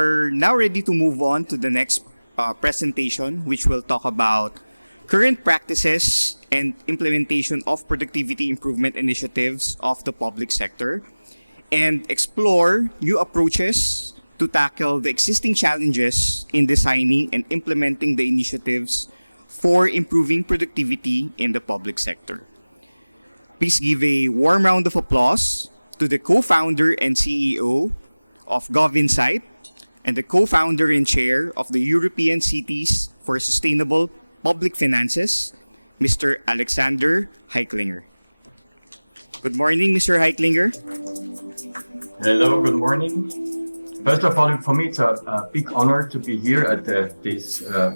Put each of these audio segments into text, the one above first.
we're now ready to move on to the next presentation, which will talk about current practices and implementation of productivity improvement initiatives of the public sector, and explore new approaches to tackle the existing challenges in designing and implementing the initiatives for improving productivity in the public sector. Please give a warm round of applause to the co-founder and CEO of GovInsight and the co-founder and chair of the European Cities for Sustainable Public Finances, Mr. Alexander Heitlinger. Good morning, Mr. Heitlinger. Good morning. First of all, for me, it's a big honor to be here at this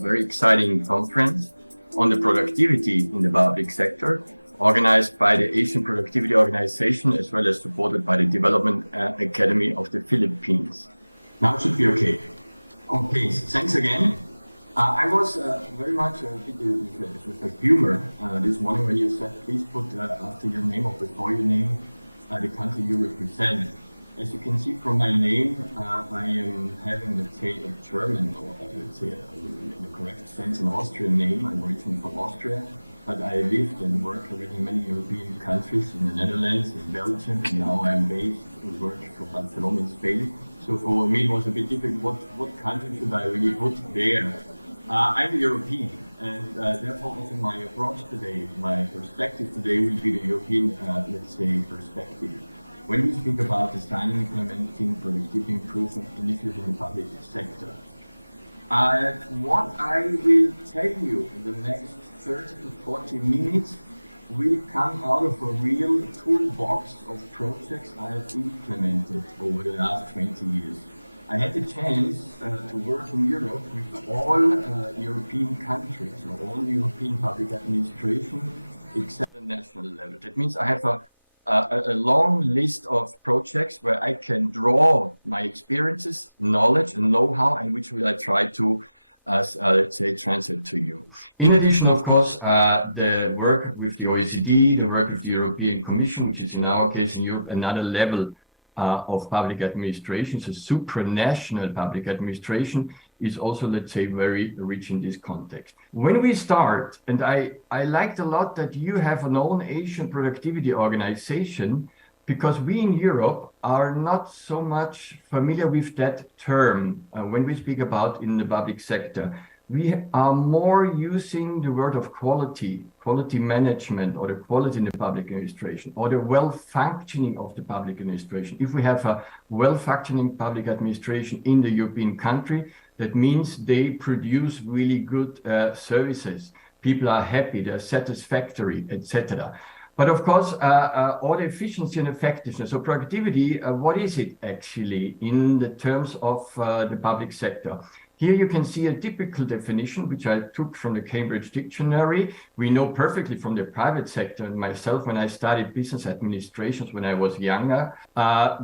very exciting conference on the productivity in the public sector, organized by the Asian Productivity Organization as well as supported by the Development Academy of the Philippines. A long list of projects where I can draw my experiences, knowledge, and know-how, and usually I try to translate. In addition, of course, the work with the OECD, the work with the European Commission, which is in our case in Europe another level of public administration, so supranational public administration, is also, let's say, very rich in this context. When we start, and I liked a lot that you have an own Asian productivity organization, because we in Europe are not so much familiar with that term when we speak about in the public sector. We are more using the word of quality management, or the quality in the public administration, or the well-functioning of the public administration. If we have a well-functioning public administration in the European country, that means they produce really good services. People are happy, they're satisfactory, etc. But of course, all the efficiency and effectiveness, so productivity, what is it actually in the terms of the public sector? Here you can see a typical definition, which I took from the Cambridge Dictionary. We know perfectly from the private sector, and myself, when I studied business administrations when I was younger,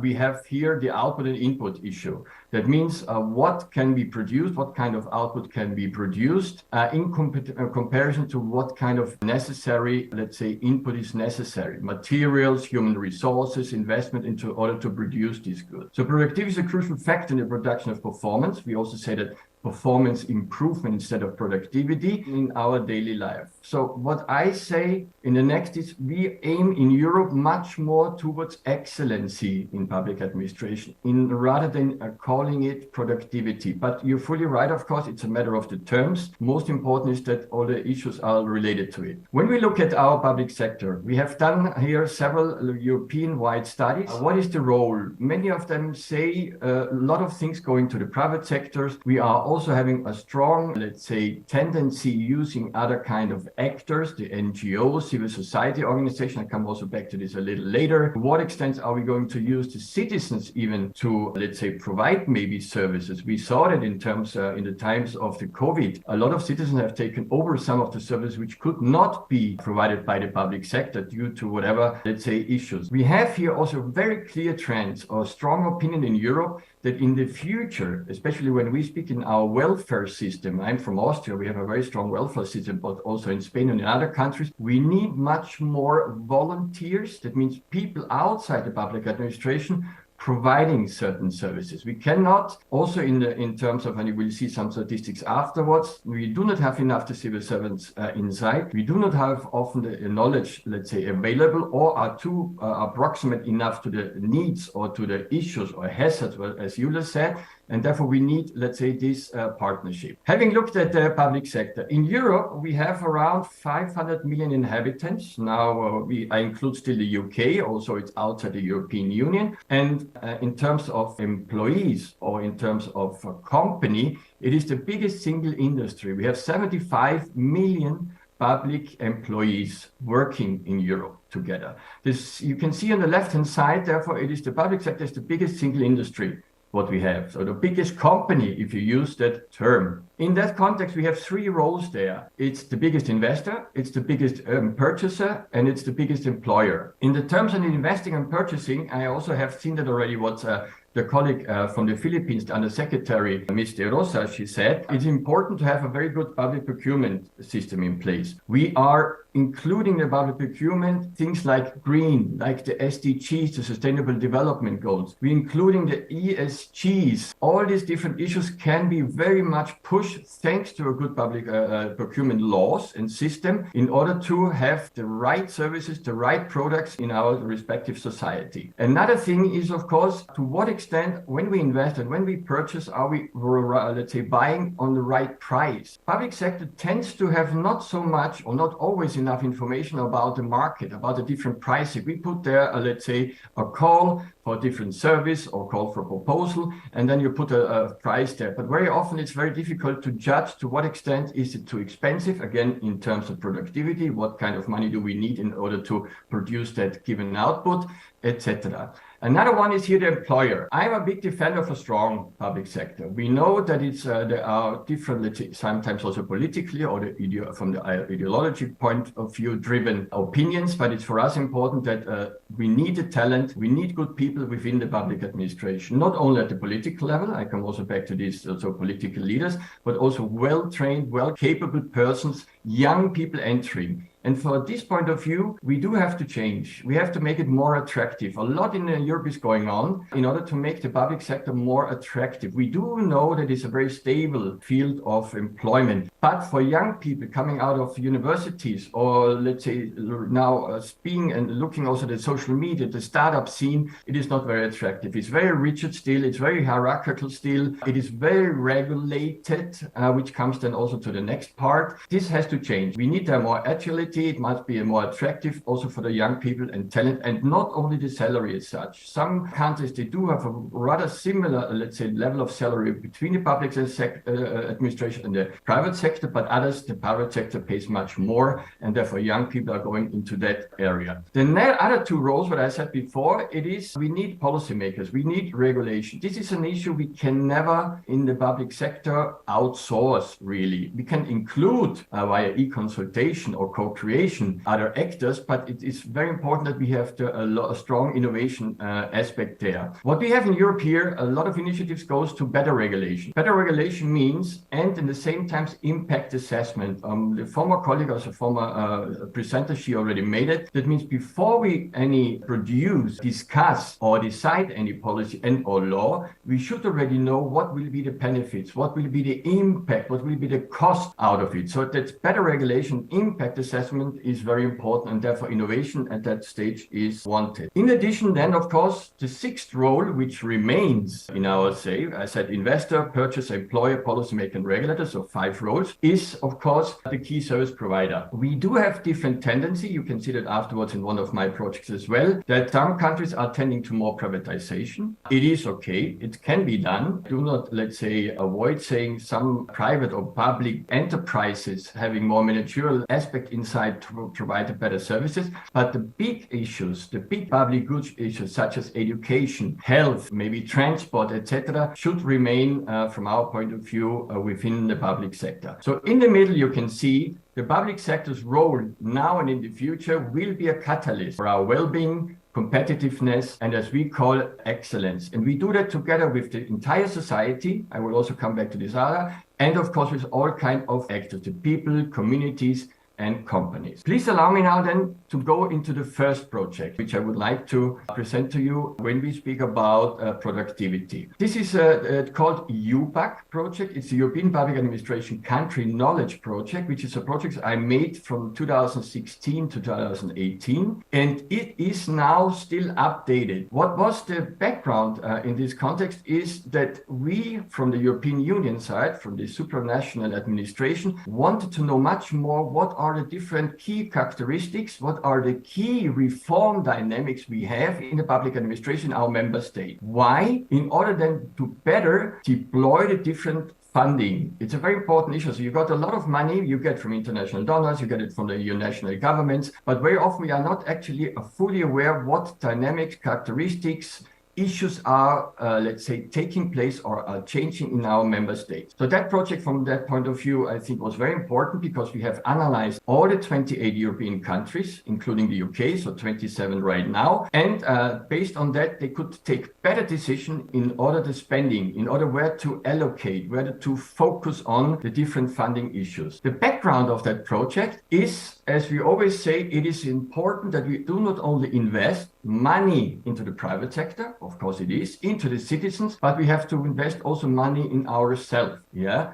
we have here the output and input issue. That means what can be produced, what kind of output can be produced in comparison to what kind of necessary, let's say, input is necessary. Materials, human resources, investment into order to produce these goods. So productivity is a crucial factor in the production of performance. We also say that performance improvement instead of productivity in our daily life. So what I say in the next is we aim in Europe much more towards excellency in public administration, rather than calling it productivity. But you're fully right, of course, it's a matter of the terms. Most important is that all the issues are related to it. When we look at our public sector, we have done here several European-wide studies. What is the role? Many of them say a lot of things go into the private sectors. We are also having a strong, let's say, tendency using other kind of actors, the NGOs, civil society organization. I come also back to this a little later. To what extent are we going to use the citizens even to, let's say, provide maybe services? We saw that in terms, in the times of the COVID, a lot of citizens have taken over some of the services which could not be provided by the public sector due to whatever, let's say, issues. We have here also very clear trends or strong opinion in Europe that in the future, especially when we speak in our welfare system, I'm from Austria, we have a very strong welfare system, but also in Spain and in other countries, we need much more volunteers. That means people outside the public administration providing certain services. We cannot, also in terms of, and you will see some statistics afterwards, we do not have enough the civil servants inside. We do not have often the knowledge, let's say, available, or are too approximate enough to the needs or to the issues or hazards, as Julia said. And therefore, we need, let's say, this partnership. Having looked at the public sector, in Europe, we have around 500 million inhabitants. Now, I include still the UK, also it's outside the European Union. And in terms of employees or in terms of a company, it is the biggest single industry. We have 75 million public employees working in Europe together. This you can see on the left-hand side, therefore, it is the public sector is the biggest single industry what we have. So the biggest company, if you use that term. In that context, we have three roles there. It's the biggest investor, it's the biggest purchaser, and it's the biggest employer. In the terms of investing and purchasing, I also have seen that already what the colleague from the Philippines, the Undersecretary, Ms. De Rosa, she said, it's important to have a very good public procurement system in place. We are including the public procurement, things like green, like the SDGs, the Sustainable Development Goals. We're including the ESGs. All these different issues can be very much pushed thanks to a good public procurement laws and system in order to have the right services, the right products in our respective society. Another thing is, of course, to what extent when we invest and when we purchase, are we, let's say, buying on the right price? Public sector tends to have not so much or not always enough information about the market, about the different pricing. We put there, let's say, a call for a different service or call for proposal, and then you put a price there. But very often it's very difficult to judge to what extent is it too expensive, again, in terms of productivity, what kind of money do we need in order to produce that given output, etc. Another one is here the employer. I'm a big defender of a strong public sector. We know that it's there are different, let's say, sometimes also politically or from the ideology point of view driven opinions, but it's for us important that we need the talent, we need good people within the public administration, not only at the political level, I come also back to this, also political leaders, but also well-trained, well-capable persons, young people entering. And for this point of view, we do have to change. We have to make it more attractive. A lot in Europe is going on in order to make the public sector more attractive. We do know that it's a very stable field of employment. But for young people coming out of universities or let's say now being and looking also at the social media, the startup scene, it is not very attractive. It's very rigid still. It's very hierarchical still. It is very regulated, which comes then also to the next part. This has to change. We need more agility. It must be more attractive also for the young people and talent, and not only the salary as such. Some countries, they do have a rather similar, let's say, level of salary between the public administration and the private sector, but others, the private sector pays much more, and therefore young people are going into that area. The other two roles, what I said before, it is we need policymakers, we need regulation. This is an issue we can never in the public sector outsource, really. We can include via e-consultation or co-creation other actors, but it is very important that we have a strong innovation aspect there. What we have in Europe here, a lot of initiatives goes to better regulation. Better regulation means, and in the same time, impact assessment. The former colleague, also former presenter, she already made it. That means before we produce, discuss, or decide any policy and or law, we should already know what will be the benefits, what will be the impact, what will be the cost out of it. So that's better regulation, impact assessment is very important, and therefore innovation at that stage is wanted. In addition, then, of course, the sixth role, which remains in our say, I said investor, purchaser, employer, policymaker, and regulator, so 5 roles, is, of course, the key service provider. We do have different tendency, you can see that afterwards in one of my projects as well, that some countries are tending to more privatization. It is okay, it can be done. Do not, let's say, avoid saying some private or public enterprises having more managerial aspect inside to provide better services. But the big issues, the big public goods issues such as education, health, maybe transport, etc., should remain from our point of view within the public sector. So in the middle you can see the public sector's role now and in the future will be a catalyst for our well-being, competitiveness, and as we call it, excellence. And we do that together with the entire society. I will also come back to this other, and of course with all kinds of actors, the people, communities, and companies. Please allow me now then to go into the first project, which I would like to present to you when we speak about productivity. This is called EUPAC project. It's the European Public Administration Country Knowledge Project, which is a project I made from 2016 to 2018, and it is now still updated. What was the background in this context is that we, from the European Union side, from the supranational administration, wanted to know much more what are the different key characteristics, what are the key reform dynamics we have in the public administration in our member state. Why? In order then to better deploy the different funding. It's a very important issue. So you got a lot of money you get from international donors, you get it from the EU national governments, but very often we are not actually fully aware what dynamics, characteristics, issues are, let's say, taking place or are changing in our member states. So that project from that point of view, I think was very important because we have analyzed all the 28 European countries, including the UK, so 27 right now. And based on that, they could take better decision in order the spending, in order where to allocate, where to focus on the different funding issues. The background of that project is, as we always say, it is important that we do not only invest money into the private sector, of course it is, into the citizens, but we have to invest also money in ourselves,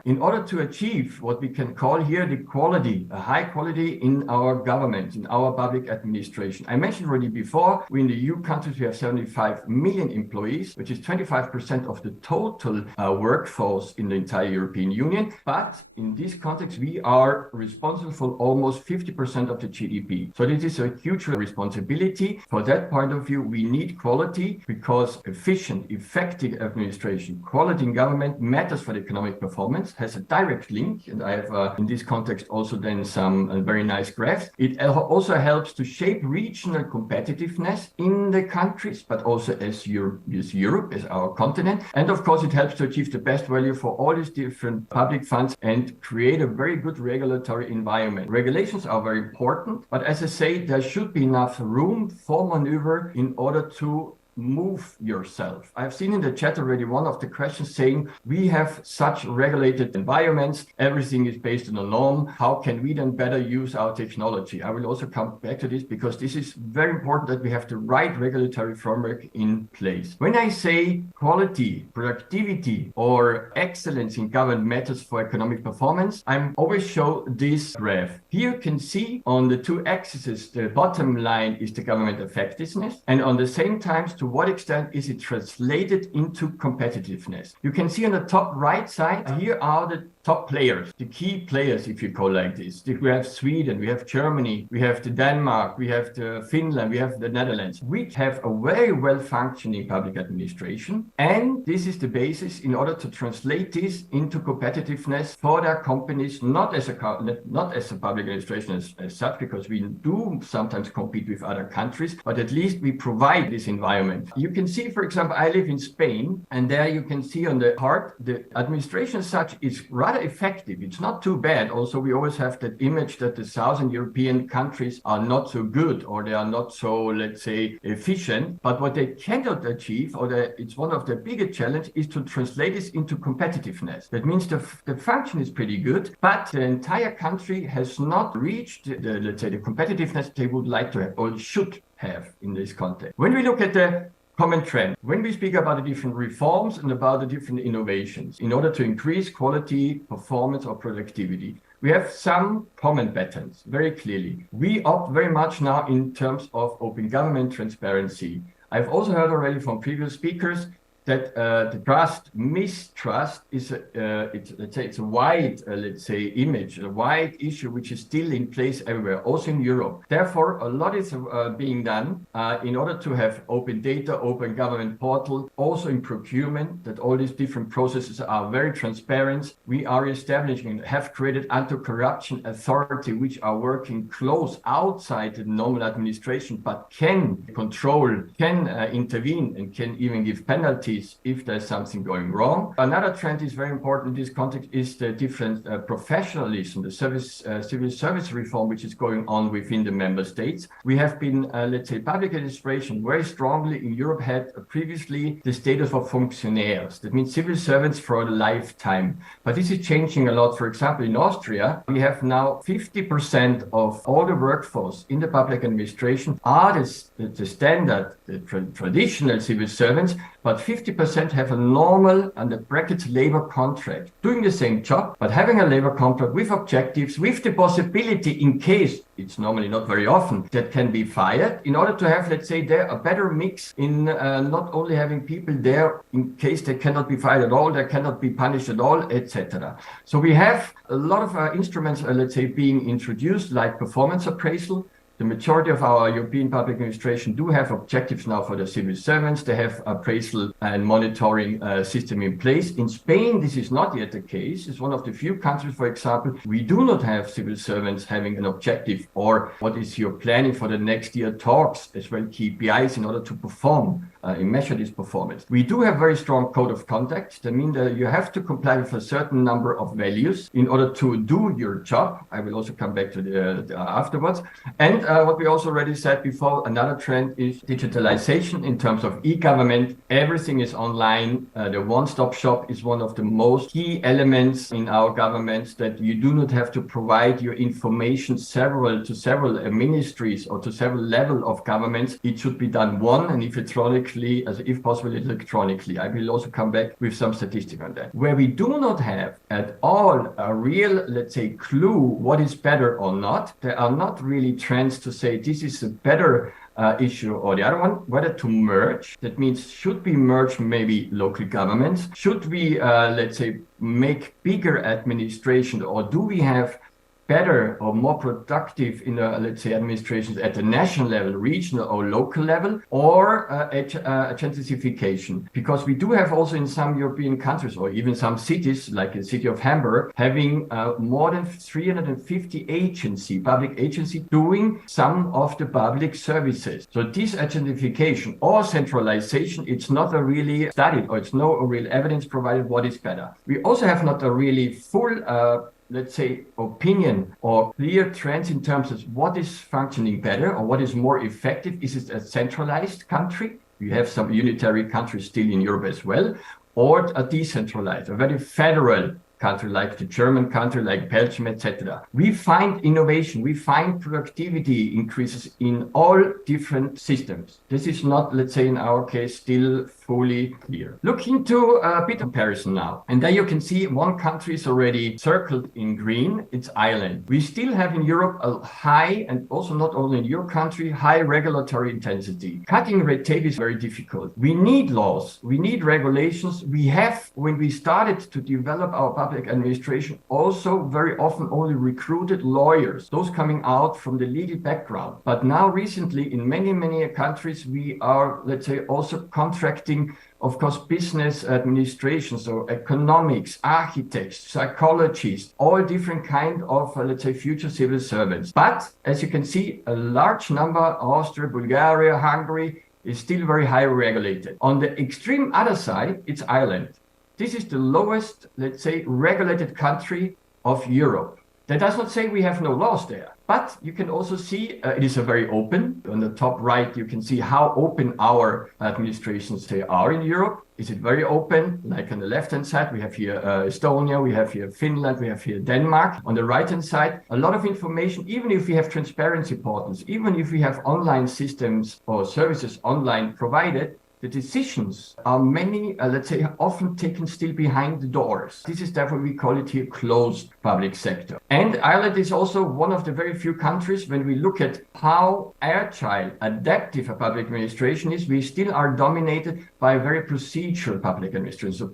in order to achieve what we can call here the quality, a high quality in our government, in our public administration. I mentioned already before, we in the EU countries, we have 75 million employees, which is 25% of the total workforce in the entire European Union. But in this context, we are responsible for almost 50% of the GDP. So this is a huge responsibility. For that point of view, we need quality because efficient, effective administration, quality in government matters for the economic performance, has a direct link. And I have in this context also then some very nice graphs. It also helps to shape regional competitiveness in the countries, but also as Europe, as our continent. And of course, it helps to achieve the best value for all these different public funds and create a very good regulatory environment. Regulations are very important, but as I say, there should be enough room for maneuver in order to move yourself. I've seen in the chat already one of the questions saying we have such regulated environments, everything is based on a norm. How can we then better use our technology? I will also come back to this because this is very important that we have the right regulatory framework in place. When I say quality, productivity, or excellence in government matters for economic performance, I always show this graph. Here you can see on the two axes, the bottom line is the government effectiveness, and on the same time, to what extent is it translated into competitiveness? You can see on the top right side, here are the top players, the key players, if you call like this. We have Sweden, we have Germany, we have Denmark, we have Finland, we have the Netherlands, which have a very well-functioning public administration. And this is the basis in order to translate this into competitiveness for their companies, not as a public administration as such, because we do sometimes compete with other countries, but at least we provide this environment. You can see, for example, I live in Spain, and there you can see on the part, the administration as such is rather effective. It's not too bad. Also, we always have that image that the Southern European countries are not so good or they are not so, let's say, efficient. But what they cannot achieve, or it's one of the bigger challenges, is to translate this into competitiveness. That means the function is pretty good, but the entire country has not reached let's say, the competitiveness they would like to have or should have in this context. When we look at the common trend, when we speak about the different reforms and about the different innovations in order to increase quality, performance, or productivity, we have some common patterns very clearly. We opt very much now in terms of open government transparency. I've also heard already from previous speakers that the trust, mistrust is, it's a wide, image, a wide issue which is still in place everywhere, also in Europe. Therefore, a lot is being done in order to have open data, open government portal, also in procurement, that all these different processes are very transparent. We are establishing and have created anti-corruption authority, which are working close outside the normal administration, but can control, can intervene, and can even give penalties notice if there's something going wrong. Another trend is very important in this context is the different professionalism, the civil service reform which is going on within the member states. We have been, let's say, public administration very strongly in Europe had previously the status of functionaries. That means civil servants for a lifetime. But this is changing a lot. For example, in Austria, we have now 50% of all the workforce in the public administration are the standard, the traditional civil servants, but 50% have a normal, under brackets, labor contract, doing the same job, but having a labor contract with objectives, with the possibility, in case, it's normally not very often, that can be fired, in order to have, let's say, there a better mix in not only having people there in case they cannot be fired at all, they cannot be punished at all, etc. So we have a lot of instruments, let's say, being introduced, like performance appraisal. The majority of our European public administration do have objectives now for the civil servants. They have appraisal and monitoring system in place. In Spain, this is not yet the case. It's one of the few countries, for example, we do not have civil servants having an objective or what is your planning for the next year talks, as well KPIs in order to perform and measure this performance. We do have very strong code of conduct. That means that you have to comply with a certain number of values in order to do your job. I will also come back to the afterwards. And what we also already said before, another trend is digitalization in terms of e-government. Everything is online. The one-stop shop is one of the most key elements in our governments, that you do not have to provide your information to several ministries or to several levels of governments. It should be done and if possible electronically. I will also come back with some statistics on that. Where we do not have at all a real, let's say, clue what is better or not, there are not really trends to say this is a better issue or the other one, whether to merge. That means, should we merge maybe local governments? Should we, let's say, make bigger administration, or do we have better or more productive in let's say, administrations at the national level, regional or local level, or agentification? Because we do have also in some European countries, or even some cities, like the city of Hamburg, having more than 350 public agency doing some of the public services. So this agentification or centralization, it's not a really studied, or it's no real evidence provided what is better. We also have not a really full let's say, opinion or clear trends in terms of what is functioning better or what is more effective. Is it a centralized country? We have some unitary countries still in Europe as well, or a decentralized, a very federal country like the German country, like Belgium, etc. We find innovation, we find productivity increases in all different systems. This is not, let's say, in our case, still fully clear. Look into a bit of comparison now. And there you can see one country is already circled in green. It's Ireland. We still have in Europe a high, and also not only in your country, high regulatory intensity. Cutting red tape is very difficult. We need laws. We need regulations. We have, when we started to develop our public administration, also very often only recruited lawyers, those coming out from the legal background. But now recently in many countries, we are, let's say, also contracting, of course, business administration, so economics, architects, psychologists, all different kind of, let's say, future civil servants. But as you can see, a large number, Austria, Bulgaria, Hungary, is still very high regulated. On the extreme other side, it's Ireland. This is the lowest, let's say, regulated country of Europe. That does not say we have no laws there, but you can also see it is a very open. On the top right, you can see how open our administrations they are in Europe. Is it very open? Like on the left-hand side, we have here Estonia, we have here Finland, we have here Denmark. On the right-hand side, a lot of information, even if we have transparency portals, even if we have online systems or services online provided, the decisions are let's say, often taken still behind the doors. This is therefore we call it here closed public sector. And Ireland is also one of the very few countries, when we look at how agile, adaptive a public administration is, we still are dominated by a very procedural public administration. So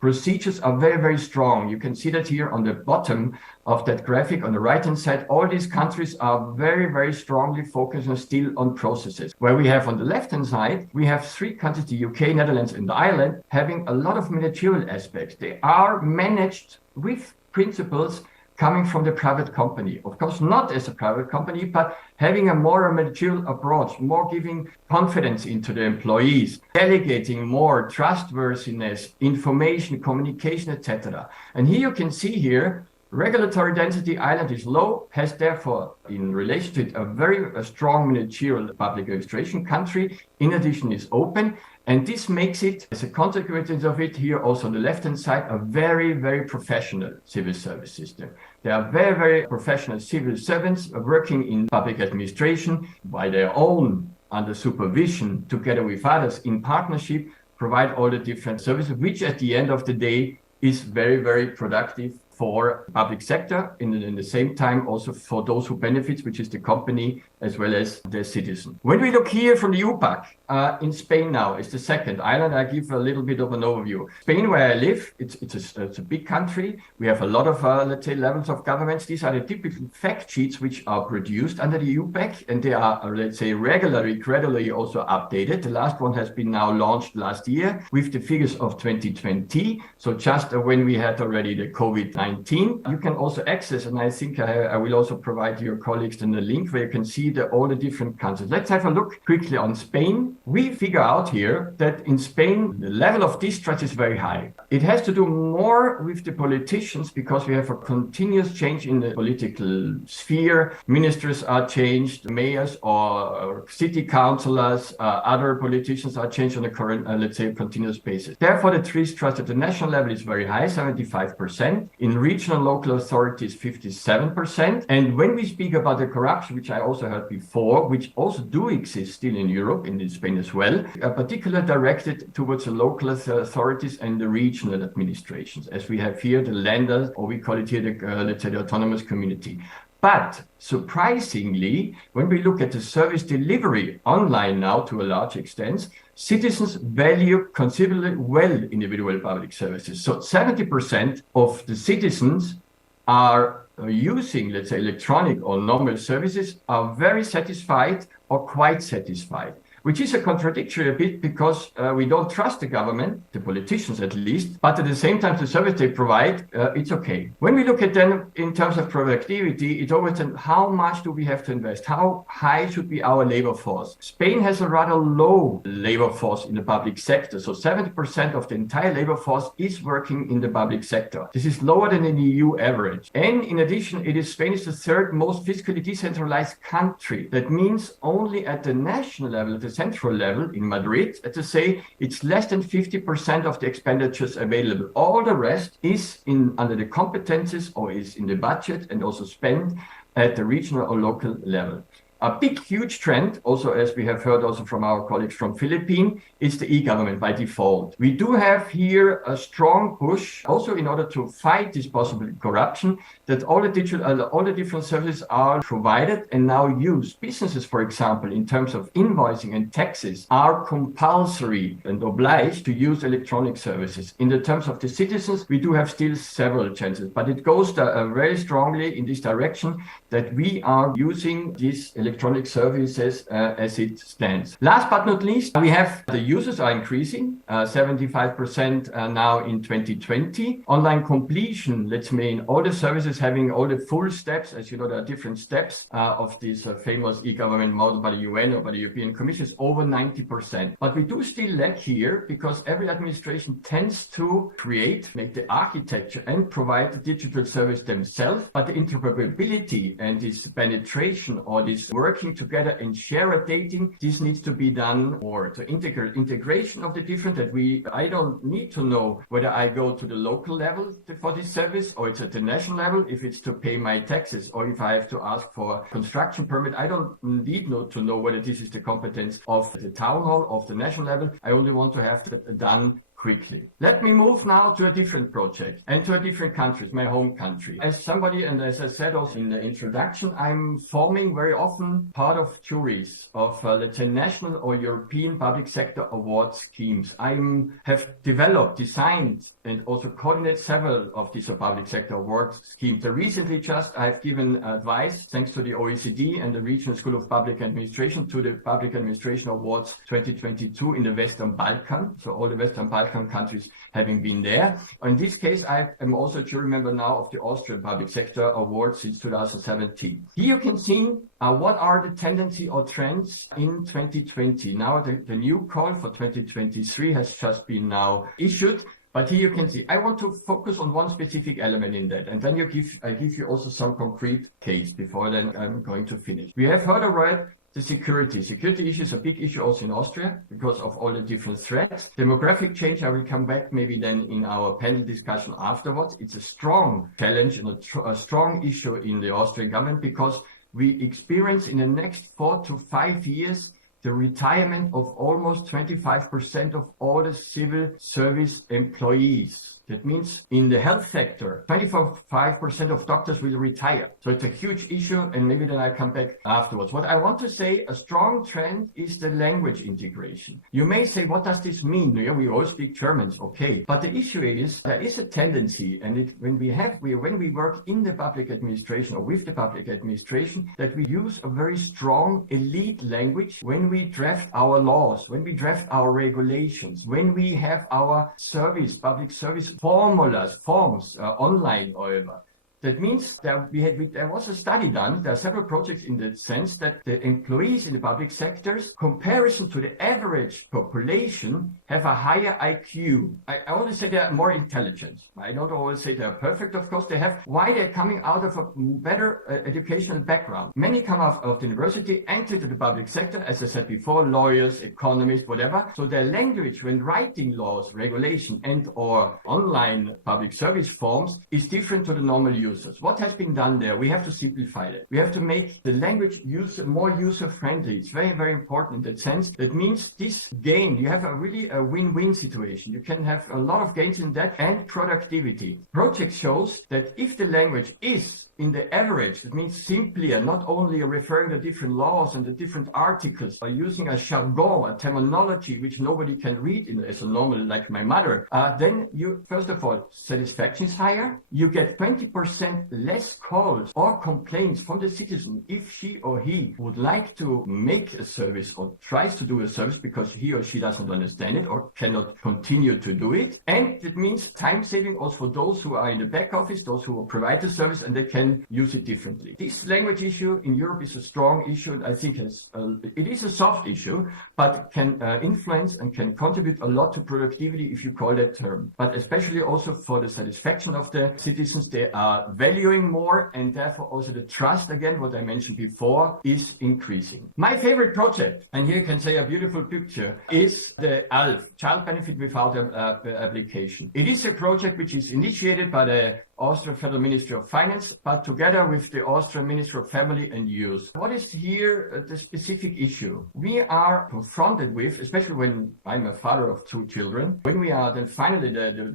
procedures are very strong. You can see that here on the bottom of that graphic on the right-hand side. All these countries are very strongly focused on still on processes. Where we have on the left-hand side, we have three countries, the UK, Netherlands, and Ireland, having a lot of managerial aspects. They are managed with principles coming from the private company. Of course, not as a private company, but having a more mature approach, more giving confidence into the employees, delegating more trustworthiness, information, communication, etc. And here you can see here, regulatory density Ireland is low, has therefore, in relation to it, a very strong managerial public administration country. In addition, is open. And this makes it, as a consequence of it, here also on the left-hand side, a very, very professional civil service system. There are very, very professional civil servants working in public administration by their own, under supervision, together with others, in partnership, provide all the different services, which at the end of the day is very, very productive for public sector, in the same time also for those who benefit, which is the company as well as the citizen. When we look here from the UPAC, in Spain now is the second. Ireland, I give a little bit of an overview. Spain, where I live, it's a big country. We have a lot of, let's say, levels of governments. These are the typical fact sheets which are produced under the UPAC, and they are, let's say, gradually also updated. The last one has been now launched last year with the figures of 2020. So just when we had already the COVID-19, you can also access, and I think I will also provide your colleagues in the link where you can see all the different countries. Let's have a look quickly on Spain. We figure out here that in Spain, the level of distrust is very high. It has to do more with the politicians because we have a continuous change in the political sphere. Ministers are changed, mayors or city councillors, other politicians are changed on a current, let's say, continuous basis. Therefore, the distrust at the national level is very high, 75%. In regional local authorities, 57%. And when we speak about the corruption, which I also heard before, which also do exist still in Europe, in Spain as well, particularly directed towards the local authorities and the regional administrations, as we have here the Länder, or we call it here the, let's say, the autonomous community. But surprisingly, when we look at the service delivery online now to a large extent, citizens value considerably well individual public services. So 70% of the citizens are using, let's say, electronic or normal services, are very satisfied or quite satisfied, which is a contradiction a bit because we don't trust the government, the politicians at least, but at the same time the service they provide, it's okay. When we look at them in terms of productivity, it's always how much do we have to invest? How high should be our labor force? Spain has a rather low labor force in the public sector. So 70% of the entire labor force is working in the public sector. This is lower than in the EU average. And in addition, Spain is the third most fiscally decentralized country. That means only at the national level, the central level in Madrid, to say it's less than 50% of the expenditures available. All the rest is under the competences or is in the budget and also spent at the regional or local level. A big, huge trend, also as we have heard also from our colleagues from Philippines, is the e-government by default. We do have here a strong push, also in order to fight this possible corruption, that all the different services are provided and now used. Businesses, for example, in terms of invoicing and taxes, are compulsory and obliged to use electronic services. In the terms of the citizens, we do have still several chances, but it goes very strongly in this direction that we are using these electronic services as it stands. Last but not least, we have the users are increasing, 75% now in 2020. Online completion, let's mean all the services having all the full steps. As you know, there are different steps of this famous e-government model by the UN or by the European Commission, is over 90%. But we do still lack here because every administration tends to make the architecture and provide the digital service themselves, but the interoperability and this penetration or this working together and share dating, this needs to be done, or to integration of the different I don't need to know whether I go to the local level for this service or it's at the national level, if it's to pay my taxes or if I have to ask for a construction permit. I don't need to know whether this is the competence of the town hall, of the national level. I only want to have that done quickly. Let me move now to a different project and to a different country, my home country. As somebody, and as I said also in the introduction, I'm forming very often part of juries of, let's say, national or European public sector award schemes. I have developed, designed, and also coordinate several of these public sector award schemes. Recently I've given advice, thanks to the OECD and the Regional School of Public Administration, to the Public Administration Awards 2022 in the Western Balkan. So all the Western Balkan Balkan countries having been there. In this case, I am also a jury member now of the Austrian Public Sector Award since 2017. Here you can see what are the tendency or trends in 2020. Now the new call for 2023 has just been now issued. But here you can see, I want to focus on one specific element in that. And then I give you also some concrete case before then I'm going to finish. We have heard already the security. Security issue is a big issue also in Austria because of all the different threats. Demographic change, I will come back maybe then in our panel discussion afterwards. It's a strong challenge and a strong issue in the Austrian government because we experience in the next 4 to 5 years the retirement of almost 25% of all the civil service employees. That means in the health sector, 25% of doctors will retire. So it's a huge issue, and maybe then I come back afterwards. What I want to say, a strong trend is the language integration. You may say, what does this mean? Yeah, we all speak Germans, okay. But the issue is, there is a tendency, and when we work in the public administration or with the public administration, that we use a very strong elite language when we draft our laws, when we draft our regulations, when we have our public service forms online or ever. That means that there was a study done. There are several projects in that sense that the employees in the public sectors, comparison to the average population, have a higher IQ. I always say they are more intelligent. I don't always say they are perfect, of course. Why they're coming out of a better educational background. Many come out of the university, enter to the public sector, as I said before, lawyers, economists, whatever. So their language when writing laws, regulation, and or online public service forms is different to the normal users. What has been done there? We have to simplify it. We have to make the language more user-friendly. It's very, very important in that sense. That means this gain, you have a win-win situation. You can have a lot of gains in that and productivity. Project shows that if the language is in the average, that means simply and not only referring to different laws and the different articles, or using a jargon, a terminology which nobody can read as a normal, like my mother, then you, first of all, satisfaction is higher. You get 20% less calls or complaints from the citizen if she or he would like to make a service or tries to do a service because he or she doesn't understand it or cannot continue to do it. And it means time saving also for those who are in the back office, those who will provide the service, and they can use it differently. This language issue in Europe is a strong issue, and I think it is a soft issue, but can influence and can contribute a lot to productivity if you call that term. But especially also for the satisfaction of the citizens, they are valuing more, and therefore also the trust, again, what I mentioned before, is increasing. My favorite project, and here you can see a beautiful picture, is the ALF, Child Benefit Without Application. It is a project which is initiated by the Austrian Federal Ministry of Finance, but together with the Austrian Ministry of Family and Youth. What is here the specific issue? We are confronted with, especially when I'm a father of 2 children, when we are then finally,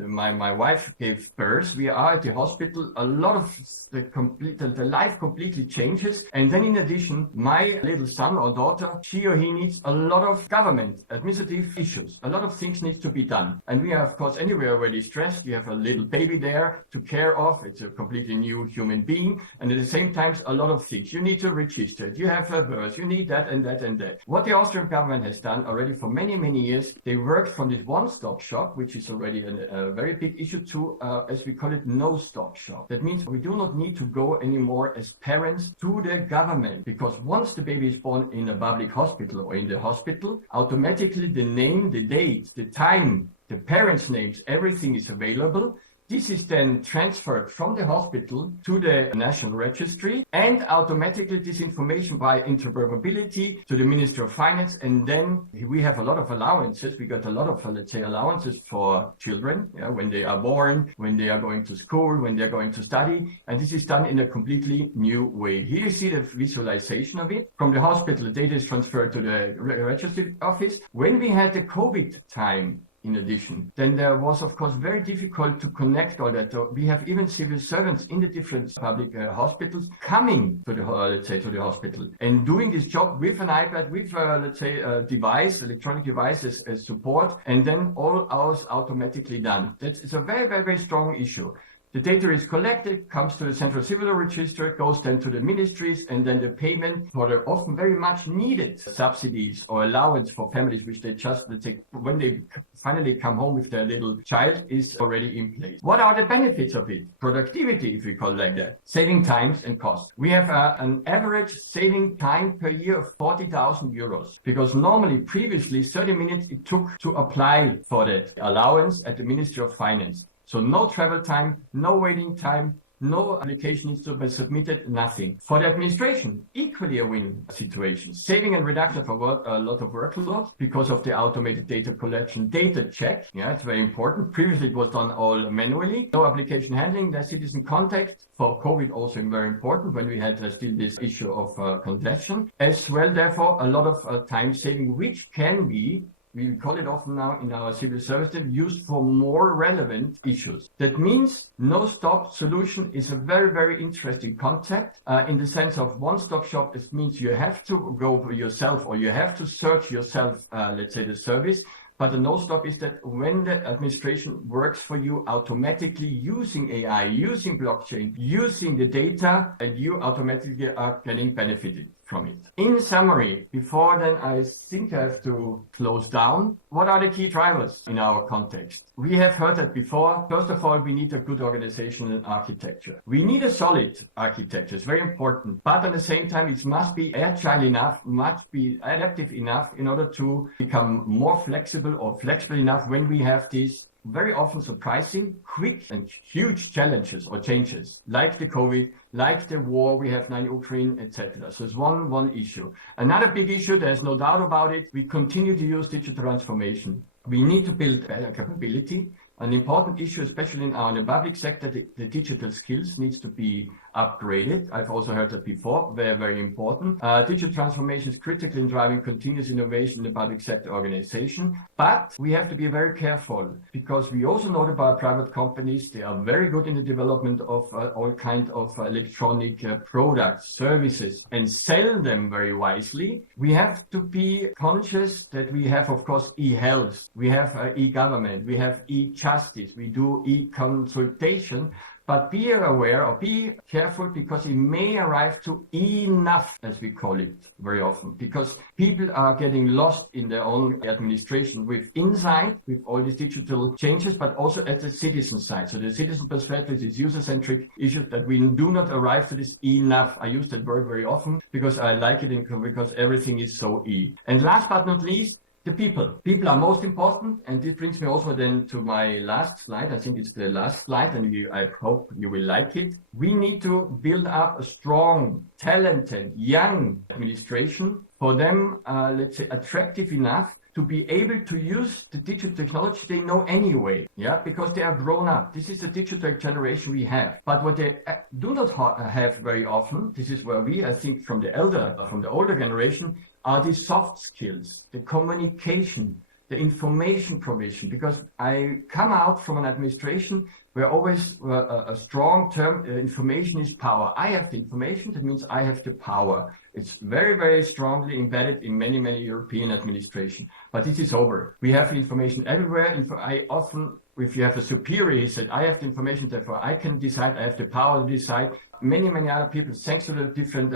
my wife gave birth, we are at the hospital, a lot of the life completely changes. And then in addition, my little son or daughter, she or he needs a lot of government administrative issues. A lot of things needs to be done. And we are, of course, anyway already stressed. You have a little baby there to care of. It's a completely new human being. And at the same time, a lot of things. You need to register it. You have a birth. You need that and that and that. What the Austrian government has done already for many, many years, they worked from this one-stop shop, which is already a very big issue, to, as we call it, no-stop shop. That means we do not need to go anymore as parents to the government, because once the baby is born in a public hospital or in the hospital, automatically the name, the date, the time, the parents' names, everything is available. This is then transferred from the hospital to the National Registry, and automatically this information by interoperability to the Ministry of Finance. And then we have a lot of allowances. We got a lot of, let's say, allowances for children, when they are born, when they are going to school, when they are going to study. And this is done in a completely new way. Here you see the visualization of it. From the hospital, the data is transferred to the registry office. When we had the COVID time, in addition, then there was, of course, very difficult to connect all that. So we have even civil servants in the different public hospitals coming to the, let's say, to the hospital and doing this job with an iPad, with, let's say, a device, electronic devices as support, and then all hours automatically done. It's a very, very, very strong issue. The data is collected, comes to the central civil register, goes then to the ministries, and then the payment for the often very much needed subsidies or allowance for families, which they just, let's say, when they finally come home with their little child, is already in place. What are the benefits of it? Productivity, if we call it like that. Saving times and costs. We have an average saving time per year of 40,000 euros, because normally, previously, 30 minutes it took to apply for that allowance at the Ministry of Finance. So no travel time, no waiting time, no application needs to be submitted, nothing. For the administration, equally a win situation. Saving and reduction of a lot of workload because of the automated data collection, data check. Yeah, it's very important. Previously, it was done all manually. No application handling, the citizen contact. For COVID, also very important when we had still this issue of congestion. As well, therefore, a lot of time saving, which can be, we call it often now in our civil service, used for more relevant issues. That means no-stop solution is a very, very interesting concept in the sense of one-stop shop. It means you have to go yourself or you have to search yourself, let's say, the service. But the no-stop is that when the administration works for you automatically using AI, using blockchain, using the data, and you automatically are getting benefited from it. In summary, before then I think I have to close down. What are the key drivers in our context? We have heard that before. First of all, we need a good organizational architecture. We need a solid architecture. It's very important. But at the same time, it must be agile enough, must be adaptive enough in order to become more flexible or flexible enough when we have these very often surprising, quick and huge challenges or changes, like the COVID, like the war we have now in Ukraine, etc. So it's one issue. Another big issue, there's no doubt about it, we continue to use digital transformation. We need to build better capability. An important issue, especially in the public sector, the digital skills needs to be upgraded. I've also heard that before, very, very important. Digital transformation is critical in driving continuous innovation in the public sector organization. But we have to be very careful because we also know about private companies. They are very good in the development of all kinds of electronic products, services, and sell them very wisely. We have to be conscious that we have, of course, e-health. We have e-government. We have e-justice. We do e-consultation. But be aware or be careful because it may arrive to enough, as we call it very often, because people are getting lost in their own administration with insight, with all these digital changes, but also at the citizen side. So the citizen perspective is user-centric issues that we do not arrive to this enough. I use that word very often because I like it because everything is so E. And last but not least, the people. People are most important, and this brings me also then to my last slide. I think it's the last slide, and I hope you will like it. We need to build up a strong, talented, young administration for them, let's say, attractive enough to be able to use the digital technology they know anyway, because they are grown up. This is the digital generation we have. But what they do not have very often, this is where we, I think, from the older generation, are the soft skills, the communication, the information provision, because I come out from an administration where always a strong term, information is power. I have the information, that means I have the power. It's very, very strongly embedded in many, many European administration. But this is over. We have information everywhere. I often, if you have a superior, he said, I have the information, therefore I can decide, I have the power to decide. Many, many other people, thanks to the different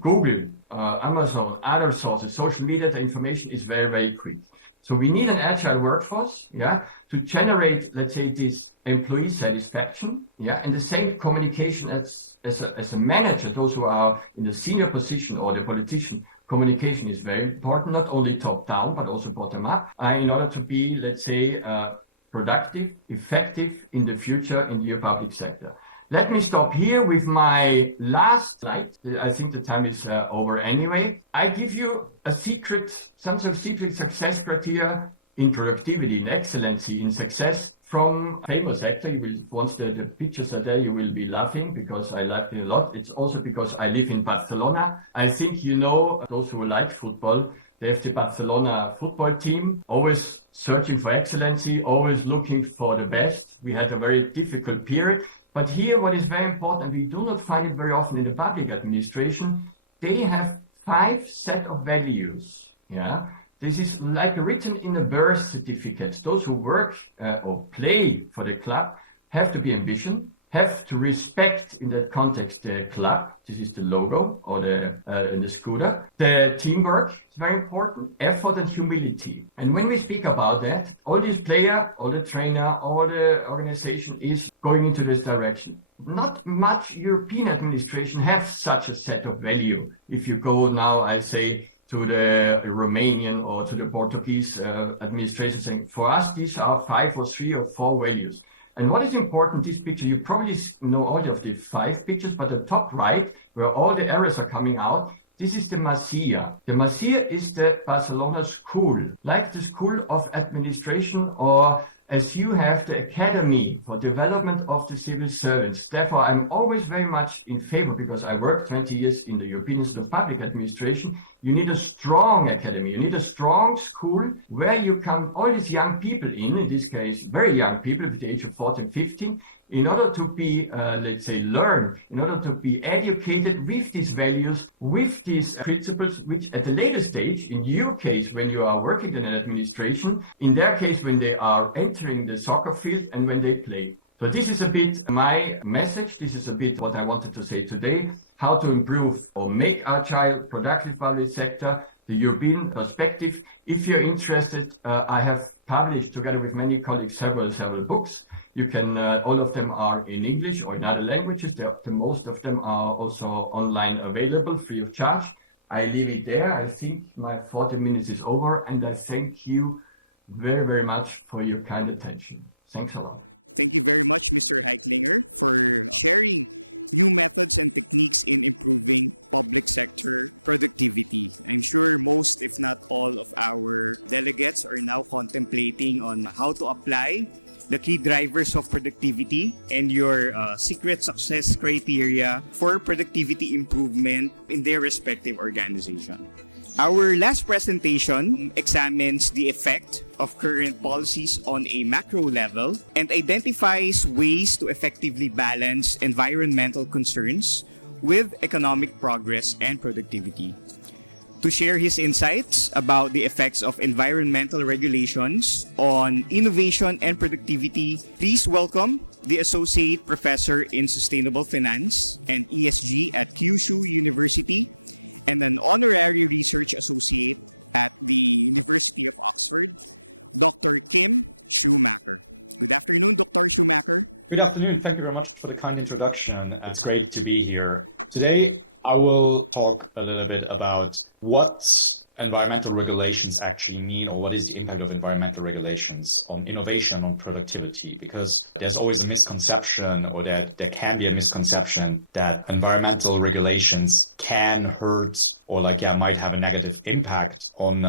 Google, Amazon, other sources, social media, the information is very, very quick. So we need an agile workforce, to generate, let's say, this employee satisfaction, and the same communication as a manager, those who are in the senior position or the politician. Communication is very important, not only top down, but also bottom up, in order to be, let's say, productive, effective in the future in the public sector. Let me stop here with my last slide. I think the time is over anyway. I give you some sort of secret success criteria in productivity, in excellency, in success from famous actor. You will, once the pictures are there, you will be laughing because I like it a lot. It's also because I live in Barcelona. I think you know, those who like football, they have the Barcelona football team, always searching for excellency, always looking for the best. We had a very difficult period. But here, what is very important, and we do not find it very often in the public administration, they have 5 set of values. This is like written in a birth certificate. Those who work or play for the club have to be ambition, have to respect in that context the club. This is the logo or the scooter. The teamwork is very important, effort and humility. And when we speak about that, all these player, all the trainer, all the organization is going into this direction. Not much European administration have such a set of value. If you go now, I say, to the Romanian or to the Portuguese administration saying, for us, these are 5 or 3 or 4 values. And what is important, this picture, you probably know all of the 5 pictures, but the top right, where all the arrows are coming out, this is the Masia. The Masia is the Barcelona school, like the School of Administration, or as you have the Academy for Development of the Civil Servants. Therefore, I'm always very much in favor, because I worked 20 years in the European Institute of Public Administration. You need a strong academy. You need a strong school where you come all these young people in this case, very young people with the age of 14, 15, in order to be, let's say, learn, in order to be educated with these values, with these principles, which at a later stage, in your case, when you are working in an administration, in their case, when they are entering the soccer field and when they play. So this is a bit my message. This is a bit what I wanted to say today, how to improve or make Agile productive public sector, the European perspective. If you're interested, I have published together with many colleagues several books. You can, all of them are in English or in other languages. The most of them are also online available, free of charge. I leave it there. I think my 40 minutes is over, and I thank you very, very much for your kind attention. Thanks a lot. Thank you very much, Mr. Heitlinger, for sharing new methods and techniques in improving public sector productivity. I'm sure most, if not all, of our delegates are now concentrating on how to apply the key drivers of productivity in your secret success criteria for productivity improvement in their respective organizations. Our next presentation examines the effect of current policies on a macro level and identifies ways to effectively balance environmental concerns with economic progress and productivity. To share his insights about the effects of environmental regulations on innovation and productivity, please welcome the Associate Professor in Sustainable Finance and ESG at Kyushu University and an Honorary Research Associate at the University of Oxford, Dr. Kim Schumacher. Good afternoon, Dr. Schumacher. Good afternoon. Thank you very much for the kind introduction. It's great to be here. Today, I will talk a little bit about what environmental regulations actually mean, or what is the impact of environmental regulations on innovation, on productivity, because there's always a misconception, or that there can be a misconception that environmental regulations can hurt or might have a negative impact on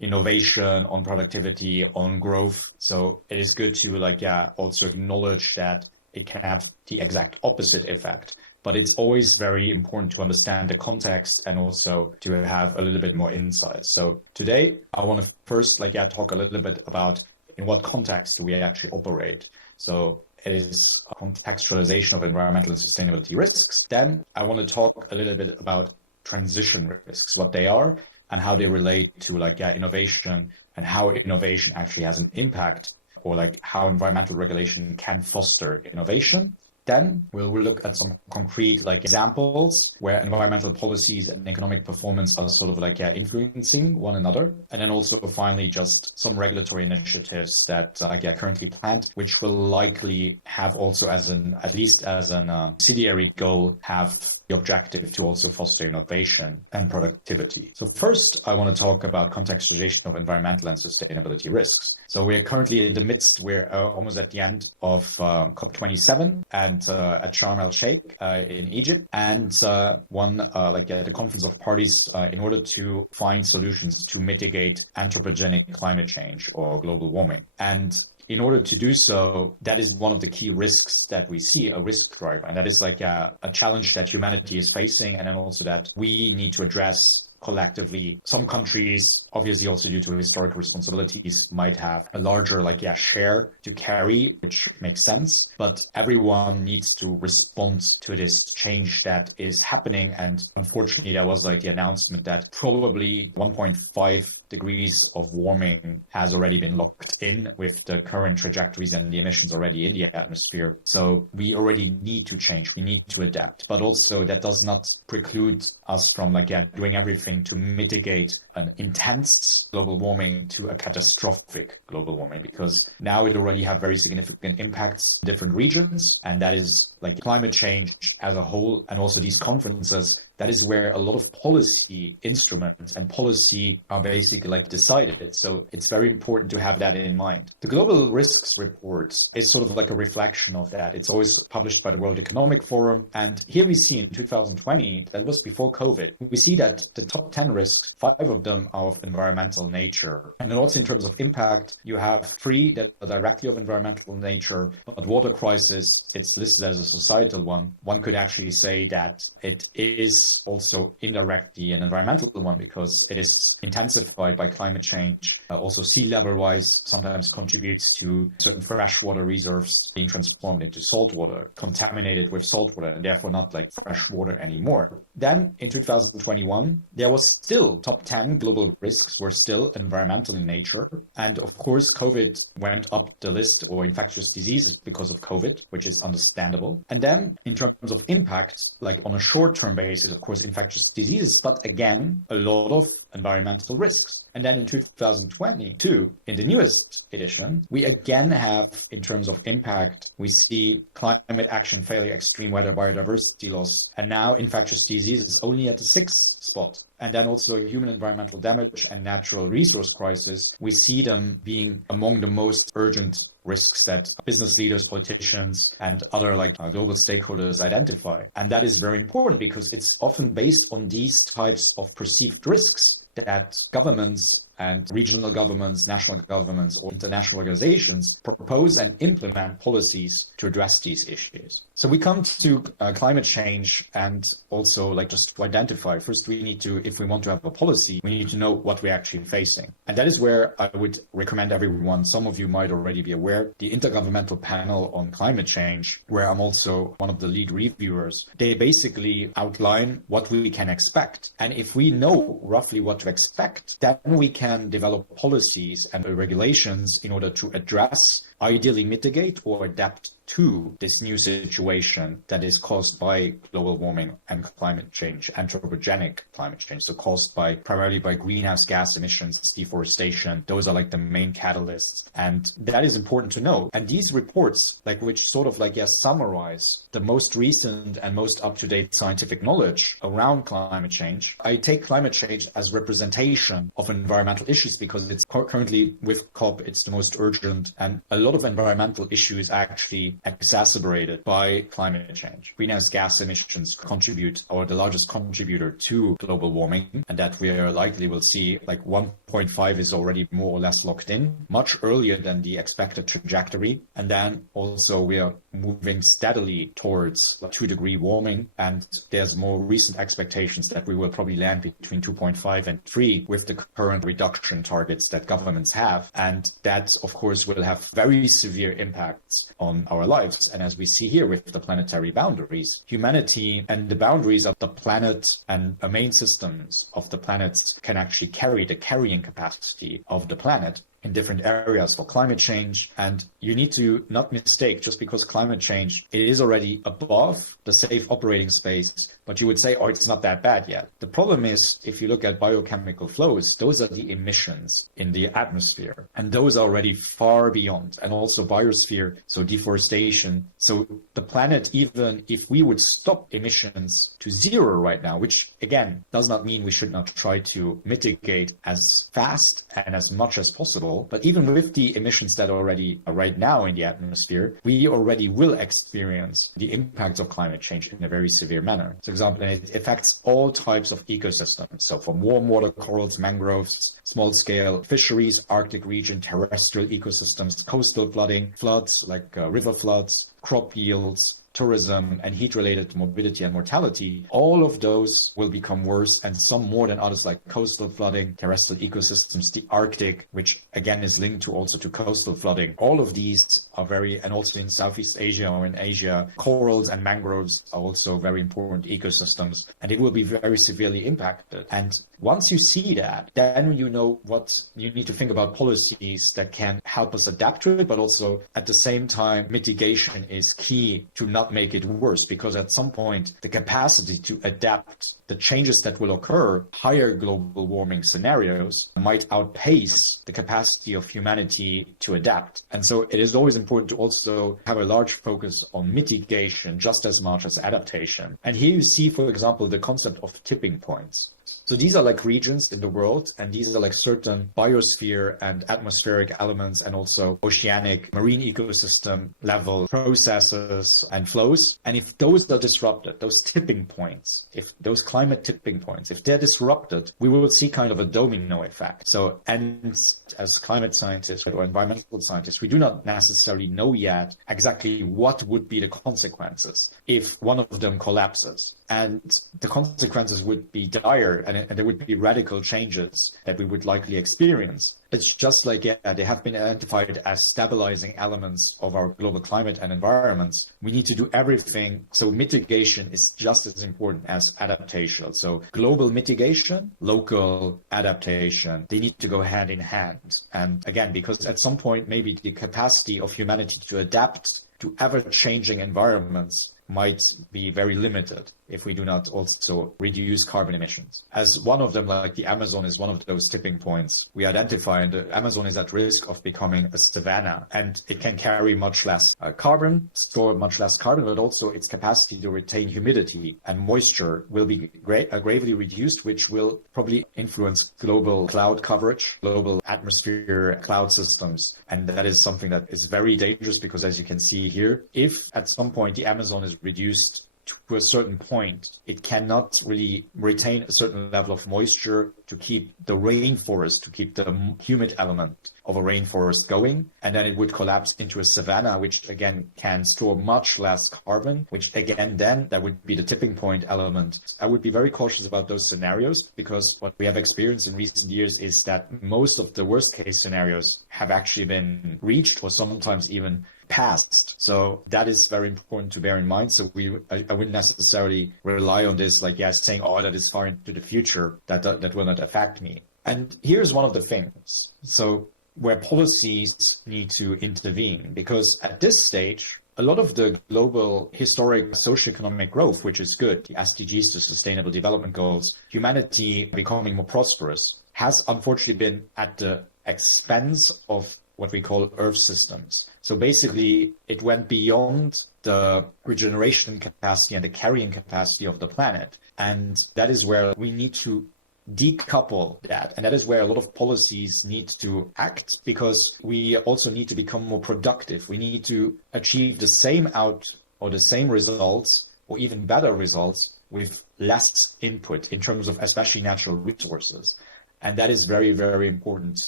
innovation, on productivity, on growth. So it is good to also acknowledge that it can have the exact opposite effect. But it's always very important to understand the context and also to have a little bit more insight. So today, I want to first talk a little bit about in what context do we actually operate. So it is a contextualization of environmental and sustainability risks. Then I want to talk a little bit about transition risks, what they are and how they relate to innovation, and how innovation actually has an impact, or how environmental regulation can foster innovation. Then we'll look at some concrete examples where environmental policies and economic performance are sort of influencing one another. And then also finally just some regulatory initiatives that are currently planned, which will likely have also at least as an subsidiary goal, have the objective to also foster innovation and productivity. So first, I want to talk about contextualization of environmental and sustainability risks. So we're currently in the midst, we're almost at the end of COP27 and at Sharm el-Sheikh in Egypt, and the Conference of Parties in order to find solutions to mitigate anthropogenic climate change or global warming. And in order to do so, that is one of the key risks that we see, a risk driver. And that is a challenge that humanity is facing, and then also that we need to address collectively. Some countries, obviously also due to historical responsibilities, might have a larger share to carry, which makes sense. But everyone needs to respond to this change that is happening. And unfortunately, there was the announcement that probably 1.5 degrees of warming has already been locked in with the current trajectories and the emissions already in the atmosphere. So we already need to change. We need to adapt. But also that does not preclude us from doing everything to mitigate an intense global warming to a catastrophic global warming, because now it already have very significant impacts in different regions. And that is climate change as a whole, and also these conferences. That is where a lot of policy instruments and policy are basically decided. So it's very important to have that in mind. The Global Risks Report is sort of a reflection of that. It's always published by the World Economic Forum. And here we see in 2020, that was before COVID, we see that the top 10 risks, 5 of them are of environmental nature. And then also in terms of impact, you have 3 that are directly of environmental nature, but water crisis, it's listed as a societal one. One could actually say that it is also indirectly an environmental one because it is intensified by climate change. Also sea level rise sometimes contributes to certain freshwater reserves being transformed into saltwater, contaminated with saltwater, and therefore not fresh water anymore. Then in 2021, there was still top 10 global risks were still environmental in nature. And of course, COVID went up the list, or infectious diseases because of COVID, which is understandable. And then in terms of impact, on a short-term basis, of course, infectious diseases, but again, a lot of environmental risks. And then in 2022, in the newest edition, we again have, in terms of impact, we see climate action failure, extreme weather, biodiversity loss, and now infectious diseases only at the 6th spot. And then also human environmental damage and natural resource crisis, we see them being among the most urgent risks that business leaders, politicians, and other global stakeholders identify. And that is very important because it's often based on these types of perceived risks that governments and regional governments, national governments, or international organizations propose and implement policies to address these issues. So we come to climate change, and also just to identify, first we need to, if we want to have a policy, we need to know what we're actually facing. And that is where I would recommend everyone, some of you might already be aware, the Intergovernmental Panel on Climate Change, where I'm also one of the lead reviewers. They basically outline what we can expect. And if we know roughly what to expect, then we can develop policies and regulations in order to address, ideally mitigate, or adapt to this new situation that is caused by global warming and climate change, anthropogenic climate change. So caused primarily by greenhouse gas emissions, deforestation. Those are the main catalysts. And that is important to know. And these reports, which sort of summarize the most recent and most up-to-date scientific knowledge around climate change. I take climate change as representation of environmental issues because it's currently with COP, it's the most urgent, and a lot of environmental issues actually exacerbated by climate change. Greenhouse gas emissions contribute, or the largest contributor to global warming, and that we are likely will see 1.5 is already more or less locked in, much earlier than the expected trajectory. And then also we are moving steadily towards 2-degree warming, and there's more recent expectations that we will probably land between 2.5 and 3 with the current reduction targets that governments have. And that, of course, will have very severe impacts on our lives. And as we see here with the planetary boundaries, humanity and the boundaries of the planet and the main systems of the planets can actually carry the carrying capacity of the planet in different areas for climate change. And you need to not mistake, just because climate change, it is already above the safe operating space, but you would say, oh, it's not that bad yet. The problem is, if you look at biochemical flows, those are the emissions in the atmosphere, and those are already far beyond. And also biosphere, so deforestation. So the planet, even if we would stop emissions to 0 right now, which again, does not mean we should not try to mitigate as fast and as much as possible. But even with the emissions that already are right now in the atmosphere, we already will experience the impacts of climate change in a very severe manner. For example, it affects all types of ecosystems. So from warm water corals, mangroves, small-scale fisheries, Arctic region, terrestrial ecosystems, coastal flooding, floods like river floods, crop yields, tourism and heat-related morbidity and mortality, all of those will become worse, and some more than others, like coastal flooding, terrestrial ecosystems, the Arctic, which again is linked to also to coastal flooding. All of these are and also in Southeast Asia or in Asia, corals and mangroves are also very important ecosystems, and it will be very severely impacted. And once you see that, then you know what you need to think about policies that can help us adapt to it, but also at the same time, mitigation is key to not make it worse, because at some point, the capacity to adapt the changes that will occur, higher global warming scenarios, might outpace the capacity of humanity to adapt. And so it is always important to also have a large focus on mitigation just as much as adaptation. And here you see, for example, the concept of tipping points. So these are like regions in the world, and these are like certain biosphere and atmospheric elements and also oceanic marine ecosystem level processes and flows. And if those are disrupted, those tipping points, if those climate tipping points, if they're disrupted, we will see kind of a domino effect. So, and as climate scientists or environmental scientists, we do not necessarily know yet exactly what would be the consequences if one of them collapses. And the consequences would be dire, and there would be radical changes that we would likely experience. It's just like, they have been identified as stabilizing elements of our global climate and environments. We need to do everything. So mitigation is just as important as adaptation. So global mitigation, local adaptation, they need to go hand in hand. And again, because at some point, maybe the capacity of humanity to adapt to ever-changing environments might be very limited if we do not also reduce carbon emissions. As one of them, like the Amazon is one of those tipping points, we identify the Amazon is at risk of becoming a savanna, and it can carry much less carbon, store much less carbon, but also its capacity to retain humidity and moisture will be gravely reduced, which will probably influence global cloud coverage, global atmosphere cloud systems. And that is something that is very dangerous, because as you can see here, if at some point the Amazon is reduced to a certain point, it cannot really retain a certain level of moisture to keep the rainforest, to keep the humid element of a rainforest going. And then it would collapse into a savanna, which again can store much less carbon, which again, then that would be the tipping point element. I would be very cautious about those scenarios, because what we have experienced in recent years is that most of the worst case scenarios have actually been reached or sometimes even passed. So that is very important to bear in mind. So I wouldn't necessarily rely on this, like, saying, oh, that is far into the future, that will not affect me. And here's one of the things. So where policies need to intervene, because at this stage, a lot of the global historic socioeconomic growth, which is good, the SDGs, the Sustainable Development Goals, humanity becoming more prosperous, has unfortunately been at the expense of what we call Earth systems. So basically, it went beyond the regeneration capacity and the carrying capacity of the planet. And that is where we need to decouple that. And that is where a lot of policies need to act, because we also need to become more productive. We need to achieve the same the same results, or even better results, with less input in terms of especially natural resources. And that is very, very important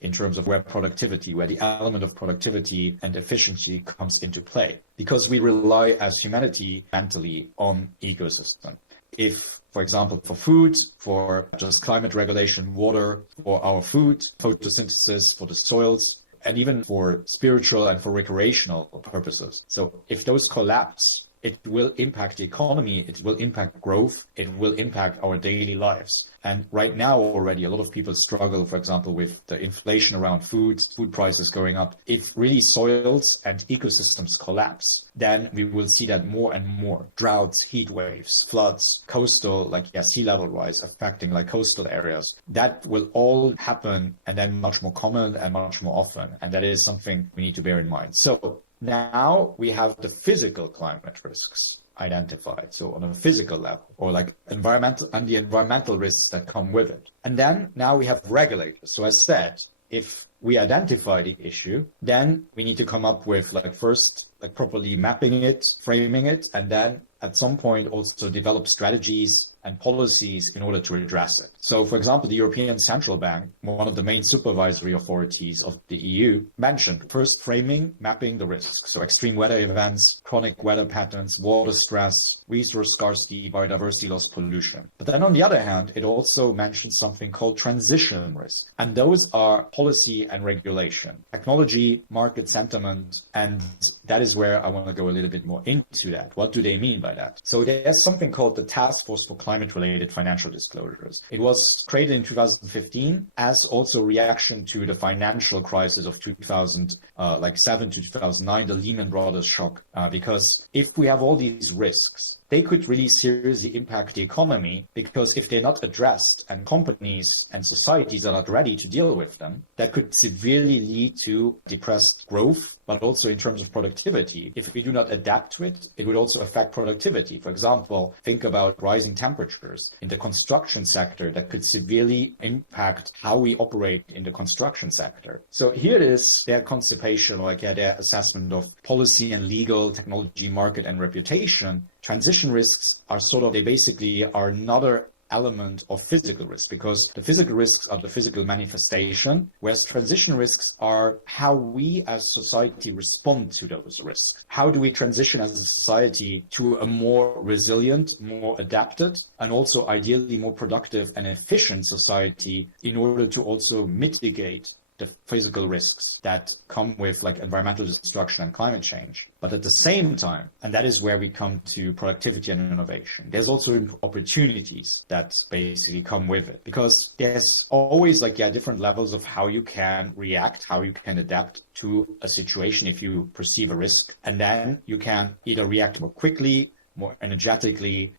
in terms of where the element of productivity and efficiency comes into play, because we rely as humanity mentally on ecosystem. If, for example, for food, for just climate regulation, water, for our food, photosynthesis, for the soils, and even for spiritual and for recreational purposes. So if those collapse, it will impact the economy, it will impact growth, it will impact our daily lives. And right now already a lot of people struggle, for example, with the inflation around food prices going up. If really soils and ecosystems collapse, then we will see that more and more. Droughts, heat waves, floods, coastal, sea level rise affecting coastal areas. That will all happen, and then much more common and much more often. And that is something we need to bear in mind. So now we have the physical climate risks identified. So on a physical level, or the environmental risks that come with it. And then now we have regulators. So as said, if we identify the issue, then we need to come up with first properly mapping it, framing it, and then at some point also develop strategies and policies in order to address it. So, for example, the European Central Bank, one of the main supervisory authorities of the EU, mentioned first framing, mapping the risks. So extreme weather events, chronic weather patterns, water stress, resource scarcity, biodiversity loss, pollution. But then on the other hand, it also mentioned something called transition risk. And those are policy and regulation, technology, market sentiment, and that is where I want to go a little bit more into that. What do they mean by that? So there's something called the Task Force for Climate-Related Financial Disclosures. It was created in 2015 as also reaction to the financial crisis of 2007 to 2009, the Lehman Brothers shock. Because if we have all these risks, they could really seriously impact the economy, because if they're not addressed and companies and societies are not ready to deal with them, that could severely lead to depressed growth, but also in terms of productivity. If we do not adapt to it, it would also affect productivity. For example, think about rising temperatures in the construction sector that could severely impact how we operate in the construction sector. So here it is, their conception, their assessment of policy and legal, technology, market, and reputation. Transition risks are they basically are another element of physical risk, because the physical risks are the physical manifestation, whereas transition risks are how we as society respond to those risks. How do we transition as a society to a more resilient, more adapted, and also ideally more productive and efficient society in order to also mitigate the physical risks that come with environmental destruction and climate change. But at the same time, and that is where we come to productivity and innovation, there's also opportunities that basically come with it, because there's always different levels of how you can react, how you can adapt to a situation if you perceive a risk. And then you can either react more quickly, more energetically,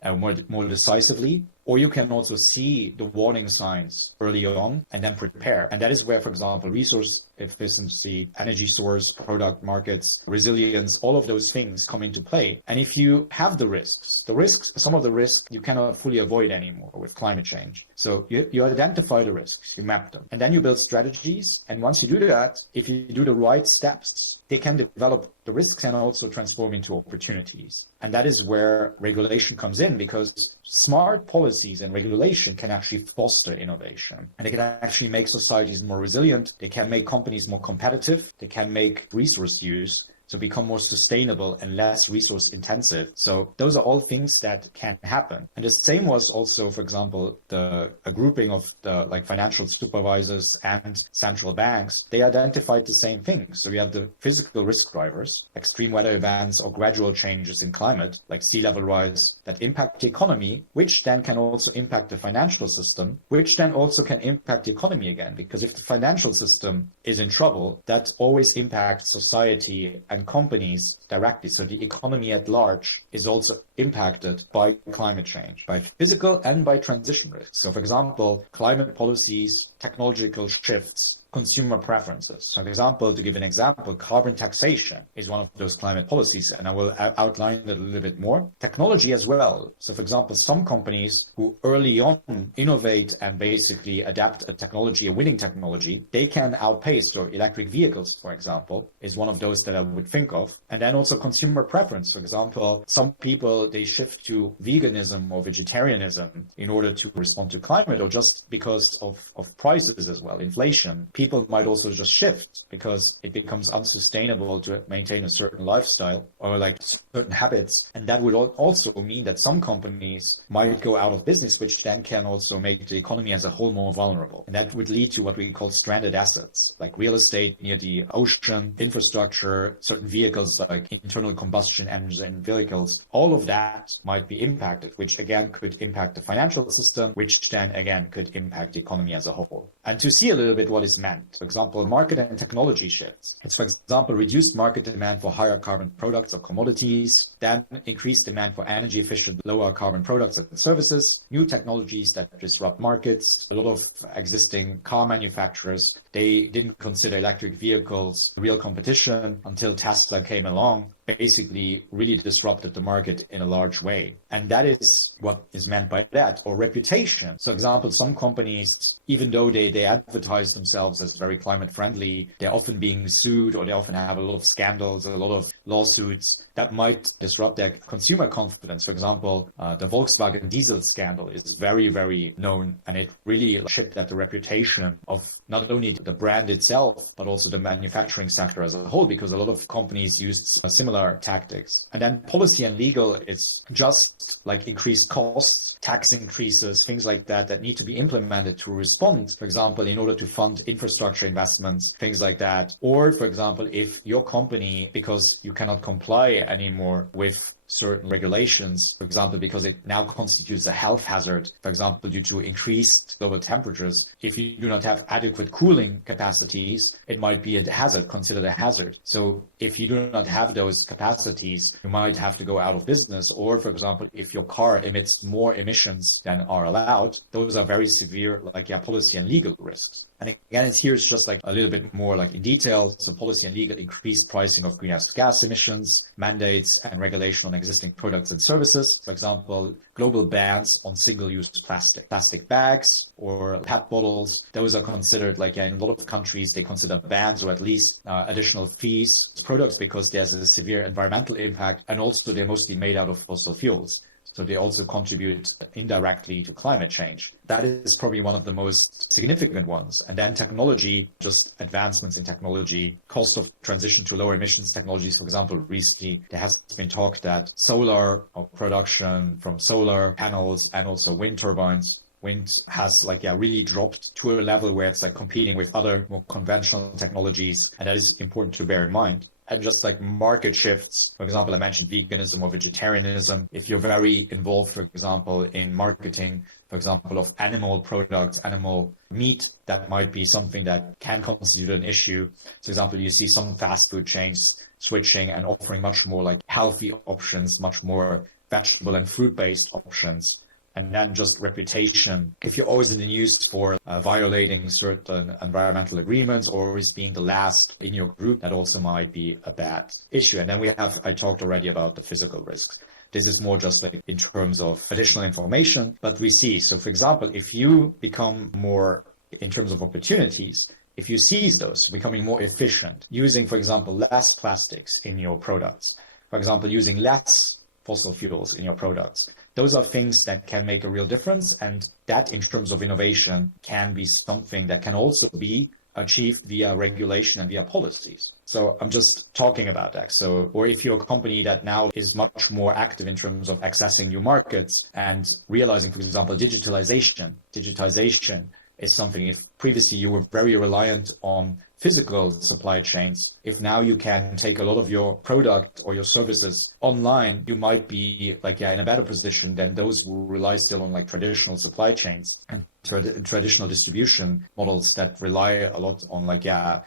more decisively, or you can also see the warning signs early on and then prepare. And that is where, for example, resource efficiency, energy source, product markets, resilience, all of those things come into play. And if you have the risks, some of the risks you cannot fully avoid anymore with climate change. So you identify the risks, you map them, and then you build strategies. And once you do that, if you do the right steps, they can develop the risks and also transform into opportunities. And that is where regulation comes in, because smart policies and regulation can actually foster innovation. And they can actually make societies more resilient. They can make companies more competitive. They can make resource use to become more sustainable and less resource intensive. So those are all things that can happen. And the same was also, for example, a grouping of the financial supervisors and central banks. They identified the same things. So we have the physical risk drivers, extreme weather events or gradual changes in climate, like sea level rise, that impact the economy, which then can also impact the financial system, which then also can impact the economy again. Because if the financial system is in trouble, that always impacts society and companies directly. So the economy at large is also impacted by climate change, by physical and by transition risks. So for example, climate policies, technological shifts, consumer preferences. So for example, to give an example, carbon taxation is one of those climate policies, and I will outline it a little bit more. Technology as well. So for example, some companies who early on innovate and basically adapt a technology, a winning technology, they can outpace. So electric vehicles, for example, is one of those that I would think of. And then also consumer preference. For example, some people, they shift to veganism or vegetarianism in order to respond to climate, or just because of prices as well, inflation. People might also just shift because it becomes unsustainable to maintain a certain lifestyle or certain habits. And that would also mean that some companies might go out of business, which then can also make the economy as a whole more vulnerable. And that would lead to what we call stranded assets, like real estate near the ocean, infrastructure, certain vehicles like internal combustion engine vehicles. All of that might be impacted, which again could impact the financial system, which then again could impact the economy as a whole. And to see a little bit what is meant, for example, market and technology shifts. It's, for example, reduced market demand for higher carbon products or commodities, then increased demand for energy efficient, lower carbon products and services, new technologies that disrupt markets. A lot of existing car manufacturers, they didn't consider electric vehicles real competition until Tesla came along, basically really disrupted the market in a large way. And that is what is meant by that, or reputation. So example, some companies, even though they advertise themselves as very climate friendly, they're often being sued, or they often have a lot of scandals, a lot of lawsuits, that might disrupt their consumer confidence. For example, the Volkswagen diesel scandal is very, very known, and it really chipped at the reputation of not only the brand itself, but also the manufacturing sector as a whole, because a lot of companies used similar tactics. And then policy and legal, it's just like increased costs, tax increases, things like that, that need to be implemented to respond, for example, in order to fund infrastructure investments, things like that. Or, for example, if your company, because you cannot comply anymore with certain regulations, for example, because it now constitutes a health hazard, for example, due to increased global temperatures. If you do not have adequate cooling capacities, it might be a hazard, considered a hazard. So if you do not have those capacities, you might have to go out of business. Or, for example, if your car emits more emissions than are allowed, those are very severe, policy and legal risks. And again, it's just like a little bit more like in detail. So policy and legal, increased pricing of greenhouse gas emissions, mandates and regulation on existing products and services. For example, global bans on single-use plastic bags or PET bottles. Those are considered in a lot of countries, they consider bans or at least additional fees products because there's a severe environmental impact, and also they're mostly made out of fossil fuels. So they also contribute indirectly to climate change. That is probably one of the most significant ones. And then technology, just advancements in technology, cost of transition to lower emissions technologies. For example, recently there has been talk that solar or production from solar panels and also wind turbines, wind has really dropped to a level where it's competing with other more conventional technologies. And that is important to bear in mind. And just market shifts, for example, I mentioned veganism or vegetarianism. If you're very involved, for example, in marketing, for example, of animal products, animal meat, that might be something that can constitute an issue. For example, you see some fast food chains switching and offering much more healthy options, much more vegetable and fruit-based options. And then just reputation. If you're always in the news for violating certain environmental agreements or always being the last in your group, that also might be a bad issue. And then I talked already about the physical risks. This is more just in terms of additional information, but we see. So for example, if you become more in terms of opportunities, if you seize those, becoming more efficient, using, for example, less plastics in your products, for example, using less fossil fuels in your products, those are things that can make a real difference. And that in terms of innovation can be something that can also be achieved via regulation and via policies. So I'm just talking about that. So, or if you're a company that now is much more active in terms of accessing new markets and realizing, for example, digitization is something. If previously you were very reliant on physical supply chains, if now you can take a lot of your product or your services online, you might be in a better position than those who rely still on traditional supply chains and traditional distribution models that rely a lot on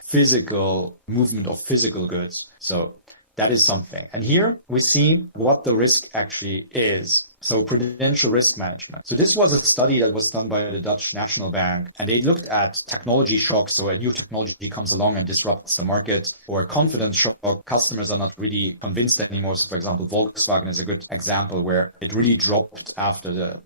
physical movement of physical goods. So that is something. And here we see what the risk actually is. So prudential risk management. So this was a study that was done by the Dutch National Bank, and they looked at technology shocks. So a new technology comes along and disrupts the market, or confidence shock. Customers are not really convinced anymore. So for example, Volkswagen is a good example where it really dropped after the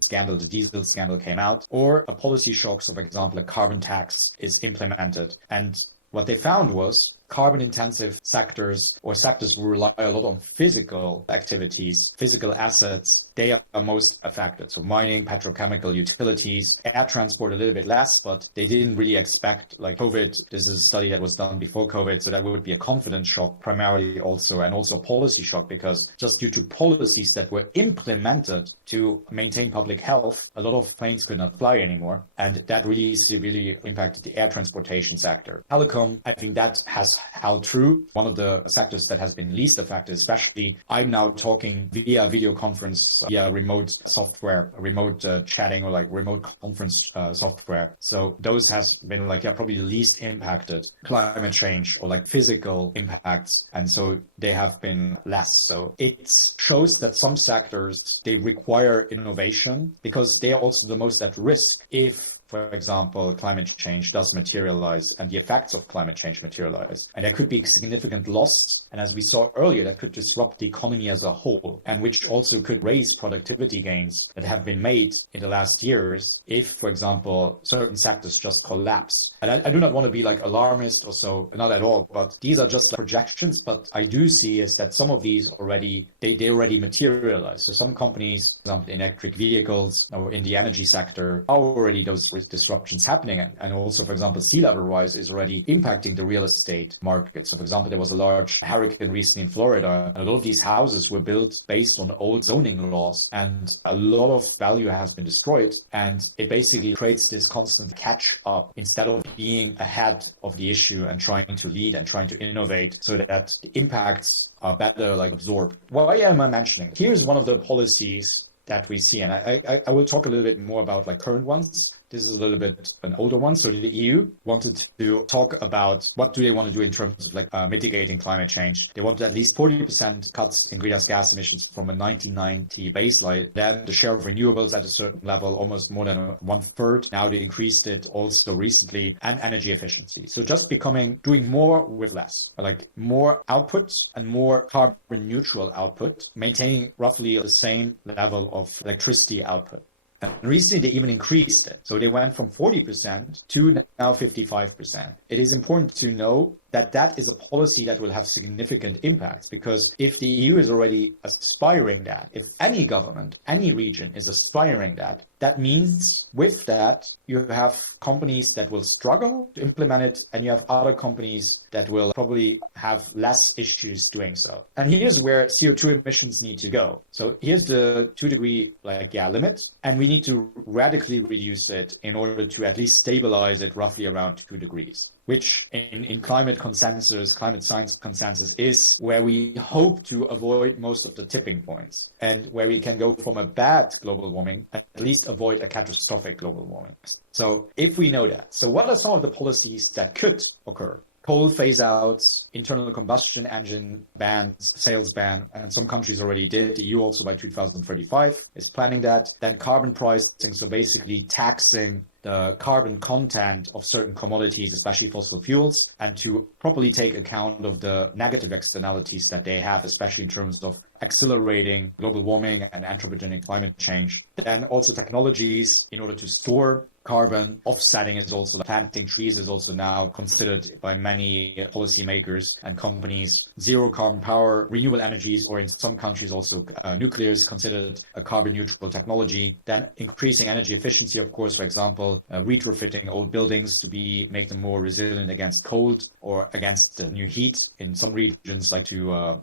diesel scandal came out, or a policy shock. So for example, a carbon tax is implemented. And what they found was carbon-intensive sectors or sectors who rely a lot on physical activities, physical assets, they are most affected. So mining, petrochemical, utilities, air transport a little bit less, but they didn't really expect COVID. This is a study that was done before COVID, so that would be a confidence shock primarily also, and also a policy shock, because just due to policies that were implemented to maintain public health, a lot of planes could not fly anymore. And that really severely impacted the air transportation sector. Telecom, I think that has held true. One of the sectors that has been least affected, especially I'm now talking via video conference, via remote software, remote chatting or remote conference software. So those has been probably the least impacted. Climate change or physical impacts. And so they have been less. So it shows that some sectors, they require innovation because they are also the most at risk if for example, climate change does materialize and the effects of climate change materialize. And there could be significant loss. And as we saw earlier, that could disrupt the economy as a whole, and which also could raise productivity gains that have been made in the last years if, for example, certain sectors just collapse. And I do not want to be like alarmist or so, not at all, but these are just like projections. But I do see is that some of these already, they already materialize. So some companies, for example, in electric vehicles or in the energy sector, are already those disruptions happening. And also, for example, sea level rise is already impacting the real estate market. So, for example, there was a large hurricane recently in Florida, and a lot of these houses were built based on old zoning laws, and a lot of value has been destroyed. And it basically creates this constant catch up instead of being ahead of the issue and trying to lead and trying to innovate so that the impacts are better like absorbed. Why am I mentioning? Here's one of the policies that we see, and I will talk a little bit more about like current ones. This is a little bit an older one. So the EU wanted to talk about what do they want to do in terms of like mitigating climate change. They wanted at least 40% cuts in greenhouse gas emissions from a 1990 baseline. Then the share of renewables at a certain level, almost more than 1/3. Now they increased it also recently, and energy efficiency. So just doing more with less, like more output and more carbon neutral output, maintaining roughly the same level of electricity output. And recently, they even increased it. So they went from 40% to now 55%. It is important to know that that is a policy that will have significant impacts, because if the EU is already aspiring that, if any government, any region is aspiring that, that means with that, you have companies that will struggle to implement it, and you have other companies that will probably have less issues doing so. And here's where CO2 emissions need to go. So here's the 2-degree limit, and we need to radically reduce it in order to at least stabilize it roughly around 2 degrees. Which in climate science consensus is where we hope to avoid most of the tipping points, and where we can go from a bad global warming, at least avoid a catastrophic global warming. So if we know that, so what are some of the policies that could occur? Coal phase outs, internal combustion engine bans, sales ban, and some countries already did. The EU also by 2035 is planning that. Then carbon pricing, so basically taxing the carbon content of certain commodities, especially fossil fuels, and to properly take account of the negative externalities that they have, especially in terms of accelerating global warming and anthropogenic climate change. Then also technologies in order to store carbon. Offsetting is also, planting trees is also now considered by many policymakers and companies. Zero carbon power, renewable energies, or in some countries also nuclear is considered a carbon neutral technology. Then increasing energy efficiency, of course, for example, retrofitting old buildings to make them more resilient against cold or against new heat. In some regions, like to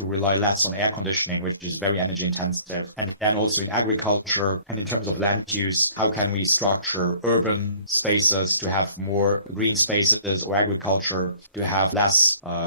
rely less on air conditioning, which is very energy intensive. And then also in agriculture and in terms of land use, how can we structure urban spaces to have more green spaces, or agriculture to have less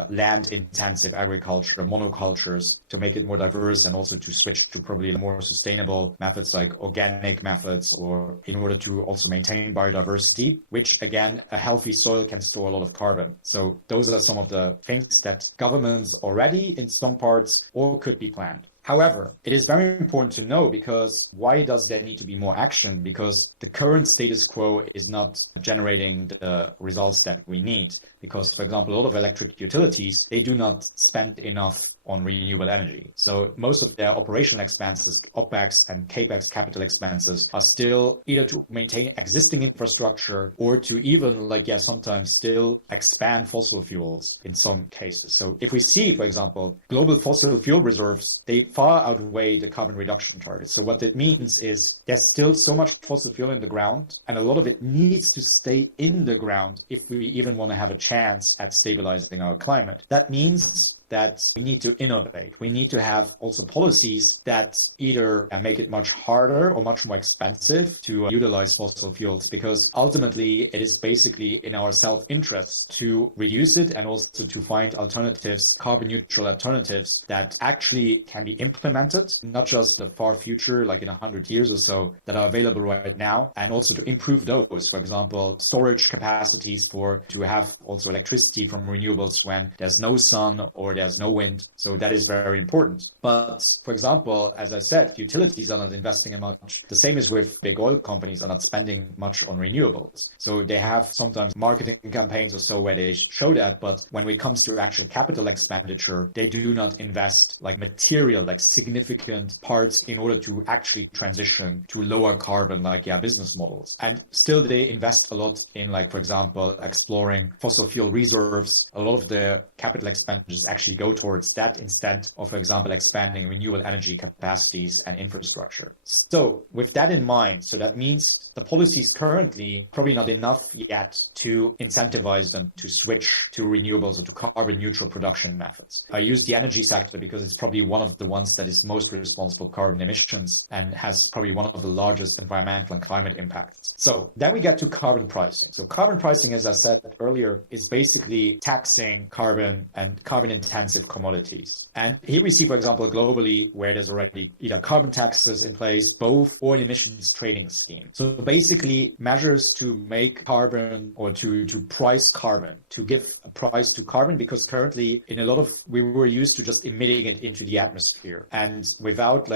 land intensive agriculture, monocultures, to make it more diverse, and also to switch to probably more sustainable methods like organic methods, or in order to also maintain biodiversity, which again, a healthy soil can store a lot of carbon. So those are some of the things that governments already in some parts or could be planned. However, it is very important to know, because why does there need to be more action? Because the current status quo is not generating the results that we need. Because, for example, a lot of electric utilities, they do not spend enough on renewable energy. So most of their operational expenses, OPEX and CAPEX, capital expenses, are still either to maintain existing infrastructure or to even sometimes still expand fossil fuels in some cases. So if we see, for example, global fossil fuel reserves, they far outweigh the carbon reduction targets. So what that means is there's still so much fossil fuel in the ground, and a lot of it needs to stay in the ground if we even want to have a chance at stabilizing our climate. That means that we need to innovate. We need to have also policies that either make it much harder or much more expensive to utilize fossil fuels, because ultimately it is basically in our self-interest to reduce it and also to find alternatives, carbon neutral alternatives that actually can be implemented, not just the far future, like in 100 years or so, that are available right now, and also to improve those. For example, storage capacities to have also electricity from renewables when there's no sun or there's no wind. So that is very important. But for example, as I said, utilities are not investing in much. The same is with big oil companies are not spending much on renewables. So they have sometimes marketing campaigns or so where they show that. But when it comes to actual capital expenditure, they do not invest like material, like significant parts in order to actually transition to lower carbon, like business models. And still they invest a lot in, like, for example, exploring fossil fuel reserves. A lot of the capital expenditures actually go towards that instead of, for example, expanding renewable energy capacities and infrastructure. So with that in mind, so that means the policies currently probably not enough yet to incentivize them to switch to renewables or to carbon neutral production methods. I use the energy sector because it's probably one of the ones that is most responsible for carbon emissions and has probably one of the largest environmental and climate impacts. So then we get to carbon pricing. So carbon pricing, as I said earlier, is basically taxing carbon and carbon intensive commodities. And here we see, for example, globally where there's already either carbon taxes in place, both, or an emissions trading scheme. So basically measures to make carbon or to price carbon, to give a price to carbon, because currently in a lot of, we were used to just emitting it into the atmosphere and without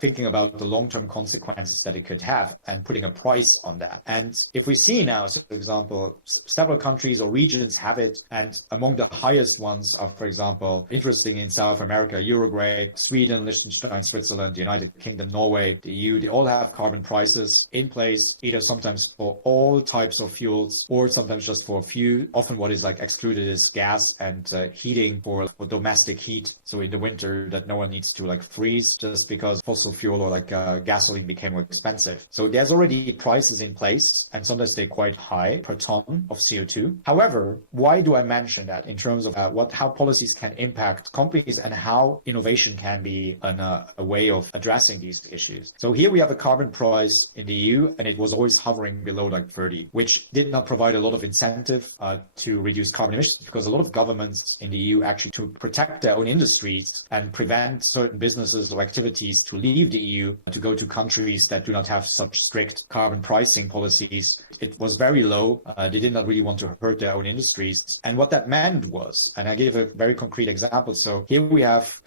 thinking about the long-term consequences that it could have and putting a price on that. And if we see now, so for example, several countries or regions have it, and among the highest ones are, for example, interesting in South America, Uruguay, Sweden, Liechtenstein, Switzerland, the United Kingdom, Norway, the EU, they all have carbon prices in place, either sometimes for all types of fuels or sometimes just for a few. Often what is like excluded is gas and heating for domestic heat. So in the winter that no one needs to like freeze just because fossil fuel or like gasoline became more expensive. So there's already prices in place, and sometimes they're quite high per ton of CO2. However, why do I mention that in terms of how policies can impact companies and how innovation can be a way of addressing these issues? So here we have a carbon price in the EU, and it was always hovering below like 30, which did not provide a lot of incentive to reduce carbon emissions, because a lot of governments in the EU actually, to protect their own industries and prevent certain businesses or activities to leave the EU to go to countries that do not have such strict carbon pricing policies, it was very low. They did not really want to hurt their own industries. And what that meant was, and I gave a very concrete example. So here we have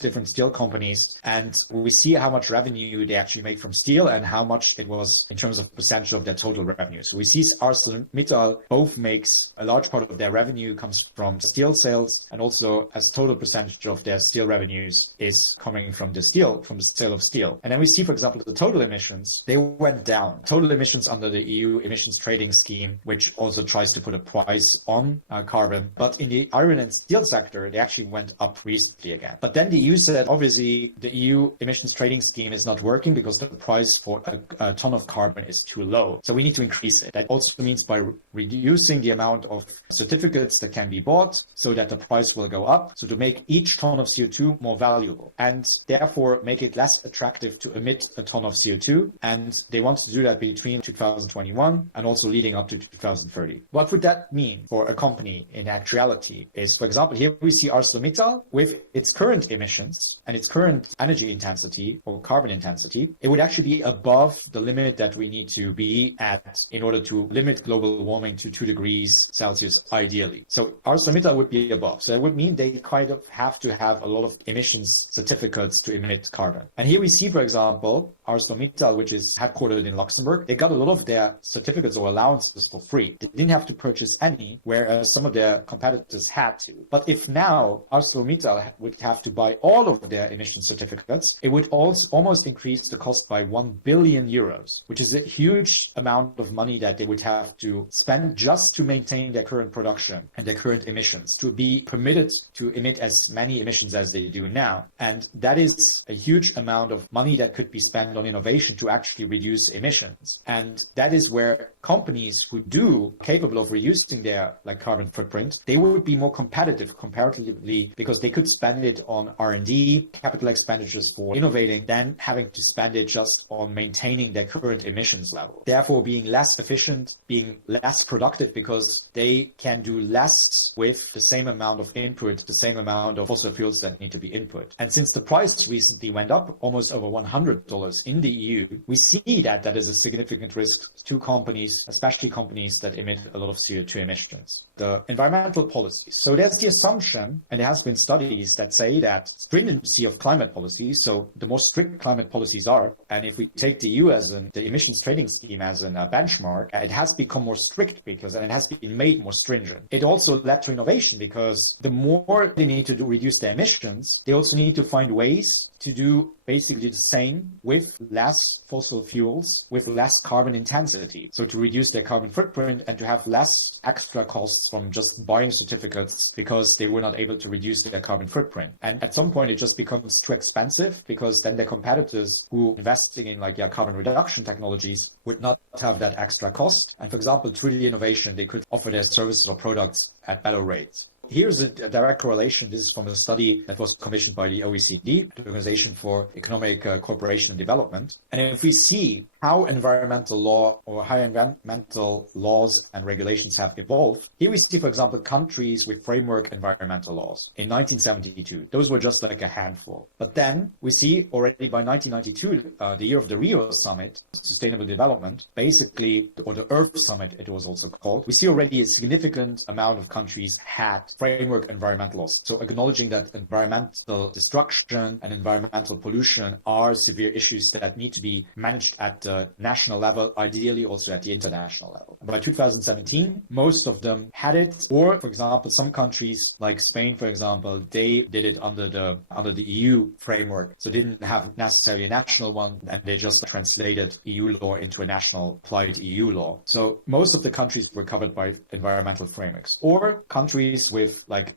different steel companies, and we see how much revenue they actually make from steel and how much it was in terms of percentage of their total revenue. So we see ArcelorMittal both makes a large part of their revenue comes from steel sales, and also as total percentage of their steel revenues is coming from the sale of steel. And then we see, for example, the total emissions, they went down. Total emissions under the EU emissions trading scheme, which also tries to put a price on carbon. But in the iron and steel sector, they actually went up recently again. But then the EU said, obviously, the EU emissions trading scheme is not working because the price for a ton of carbon is too low. So we need to increase it. That also means by reducing the amount of certificates that can be bought so that the price will go up. So to make each ton of CO2 more valuable and therefore make it less attractive to emit a ton of CO2. And they want to do that between 2021 and also leading up to 2030. What would that mean for a company in actuality is, for example, here we see ArcelorMittal with its current emissions and its current energy intensity or carbon intensity, it would actually be above the limit that we need to be at in order to limit global warming to 2 degrees Celsius ideally. So ArcelorMittal would be above. So that would mean they kind of have to have a lot of emissions certificates to emit carbon. And here we see, for example, ArcelorMittal, which is headquartered in Luxembourg, they got a lot of their certificates or allowances for free. They didn't have to purchase any, whereas some of their competitors had to. But if now ArcelorMittal would have to buy all of their emission certificates, it would also almost increase the cost by 1 billion euros, which is a huge amount of money that they would have to spend just to maintain their current production and their current emissions, to be permitted to emit as many emissions as they do now. And that is a huge amount of money that could be spent on innovation to actually reduce emissions. And that is where companies who do capable of reducing their carbon footprint, they would be more competitive comparatively because they could spend it on R&D, capital expenditures for innovating, than having to spend it just on maintaining their current emissions level. Therefore, being less efficient, being less productive because they can do less with the same amount of input, the same amount of fossil fuels that need to be input. And since the price recently went up almost over $100 in the EU, we see that is a significant risk to companies, especially companies that emit a lot of CO2 emissions. the environmental policies. So there's the assumption, and there has been studies that say that stringency of climate policies, so the more strict climate policies are, and if we take the EU as the emissions trading scheme as a benchmark, it has become more strict and it has been made more stringent. It also led to innovation because the more they need to reduce their emissions, they also need to find ways to do basically the same with less fossil fuels, with less carbon intensity. So to reduce their carbon footprint and to have less extra costs from just buying certificates because they were not able to reduce their carbon footprint. And at some point, it just becomes too expensive because then their competitors who investing in carbon reduction technologies would not have that extra cost. And for example, through the innovation, they could offer their services or products at better rates. Here's a direct correlation. This is from a study that was commissioned by the OECD, the Organization for Economic Cooperation and Development. And if we see how environmental law or how environmental laws and regulations have evolved, here we see, for example, countries with framework environmental laws in 1972. Those were just like a handful. But then we see already by 1992, the year of the Rio Summit, Sustainable Development, basically, or the Earth Summit, it was also called, we see already a significant amount of countries had framework environmental laws. So acknowledging that environmental destruction and environmental pollution are severe issues that need to be managed at the national level, ideally also at the international level. By 2017, most of them had it, or for example, some countries like Spain, for example, they did it under the EU framework. So didn't have necessarily a national one, and they just translated EU law into a national applied EU law. So most of the countries were covered by environmental frameworks, or countries with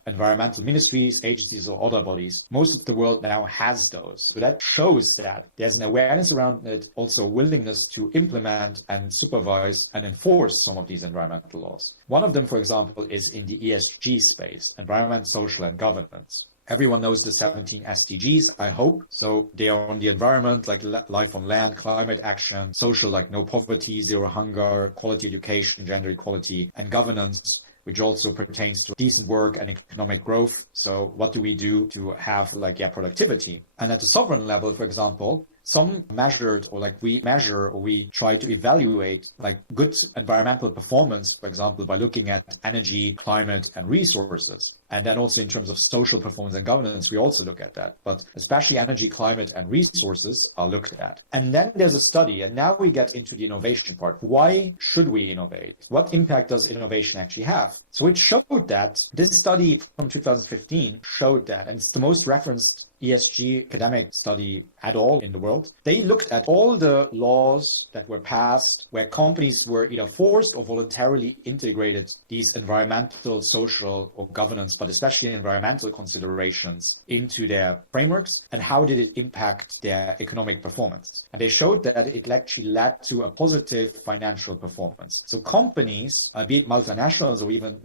environmental ministries, agencies, or other bodies. Most of the world now has those. So that shows that there's an awareness around it, also willingness to implement and supervise and enforce some of these environmental laws. One of them, for example, is in the ESG space, environment, social, and governance. Everyone knows the 17 SDGs, I hope. So they are on the environment, like life on land, climate action, social, like no poverty, zero hunger, quality education, gender equality, and governance, which also pertains to decent work and economic growth. So what do we do to have productivity? And at the sovereign level, for example, some measured we try to evaluate good environmental performance, for example, by looking at energy, climate, and resources. And then also in terms of social performance and governance, we also look at that. But especially energy, climate, and resources are looked at. And then there's a study, and now we get into the innovation part. Why should we innovate? What impact does innovation actually have? So it showed that this study from 2015 showed that, and it's the most referenced ESG academic study at all in the world. They looked at all the laws that were passed where companies were either forced or voluntarily integrated these environmental, social, or governance, but especially environmental considerations into their frameworks, and how did it impact their economic performance. And they showed that it actually led to a positive financial performance. So companies, be it multinationals or even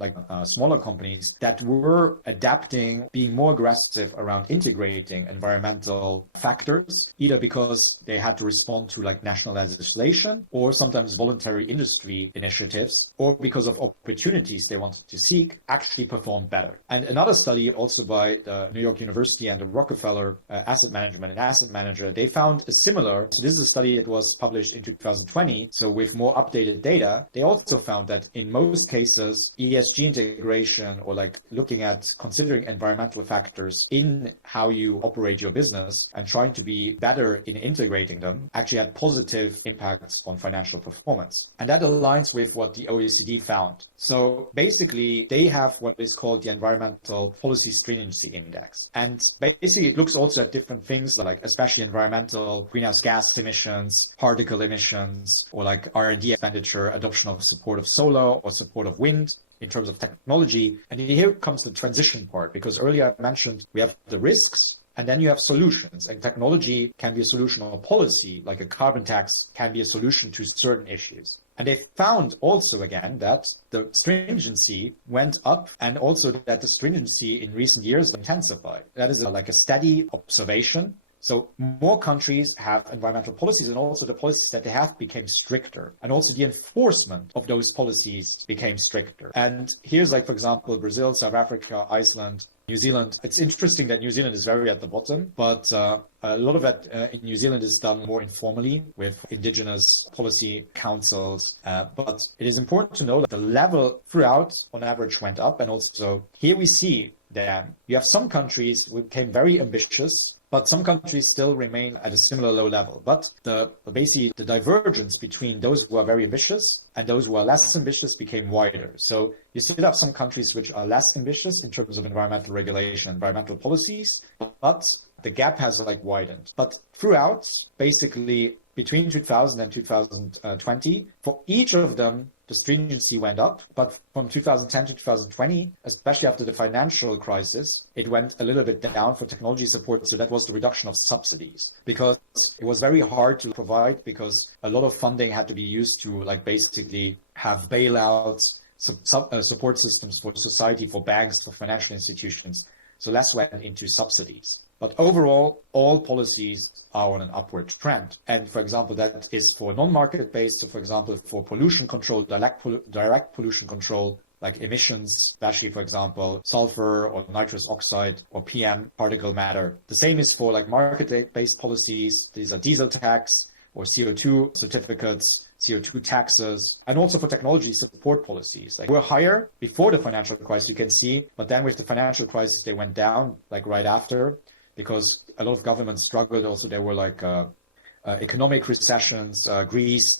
smaller companies that were adapting, being more aggressive around integrating environmental factors, either because they had to respond to national legislation or sometimes voluntary industry initiatives, or because of opportunities they wanted to seek, actually performed better. And another study also by the New York University and the Rockefeller Asset Management and Asset Manager, they found a similar, so this is a study that was published in 2020, so with more updated data, they also found that in most cases, ESG integration or looking at considering environmental factors in how you operate your business and trying to be better in integrating them actually had positive impacts on financial performance. And that aligns with what the OECD found. So basically, they have what is called the Environmental Policy Stringency Index. And basically, it looks also at different things especially environmental greenhouse gas emissions, particle emissions, or R&D expenditure, adoption of support of solar or support of wind in terms of technology. And here comes the transition part, because earlier I mentioned we have the risks, and then you have solutions, and technology can be a solution, or policy, like a carbon tax, can be a solution to certain issues. And they found also again that the stringency went up, and also that the stringency in recent years intensified. That is a steady observation. So more countries have environmental policies, and also the policies that they have became stricter. And also the enforcement of those policies became stricter. And here's for example, Brazil, South Africa, Iceland, New Zealand. It's interesting that New Zealand is very at the bottom, but a lot of that in New Zealand is done more informally with indigenous policy councils. But it is important to know that the level throughout, on average, went up. And also here we see that you have some countries who became very ambitious, but some countries still remain at a similar low level. But basically the divergence between those who are very ambitious and those who are less ambitious became wider. So you still have some countries which are less ambitious in terms of environmental regulation, environmental policies, but the gap has widened. But throughout, basically between 2000 and 2020, for each of them, the stringency went up, but from 2010 to 2020, especially after the financial crisis, it went a little bit down for technology support. So that was the reduction of subsidies, because it was very hard to provide, because a lot of funding had to be used to basically have bailouts, support systems for society, for banks, for financial institutions. So less went into subsidies. But overall, all policies are on an upward trend. And for example, that is for non-market based. So for example, for pollution control, direct pollution control, like emissions, especially for example, sulfur or nitrous oxide or PM particle matter. The same is for market-based policies. These are diesel tax or CO2 certificates, CO2 taxes, and also for technology support policies. We're higher before the financial crisis, you can see, but then with the financial crisis, they went down right after, because a lot of governments struggled. Also, there were economic recessions. Greece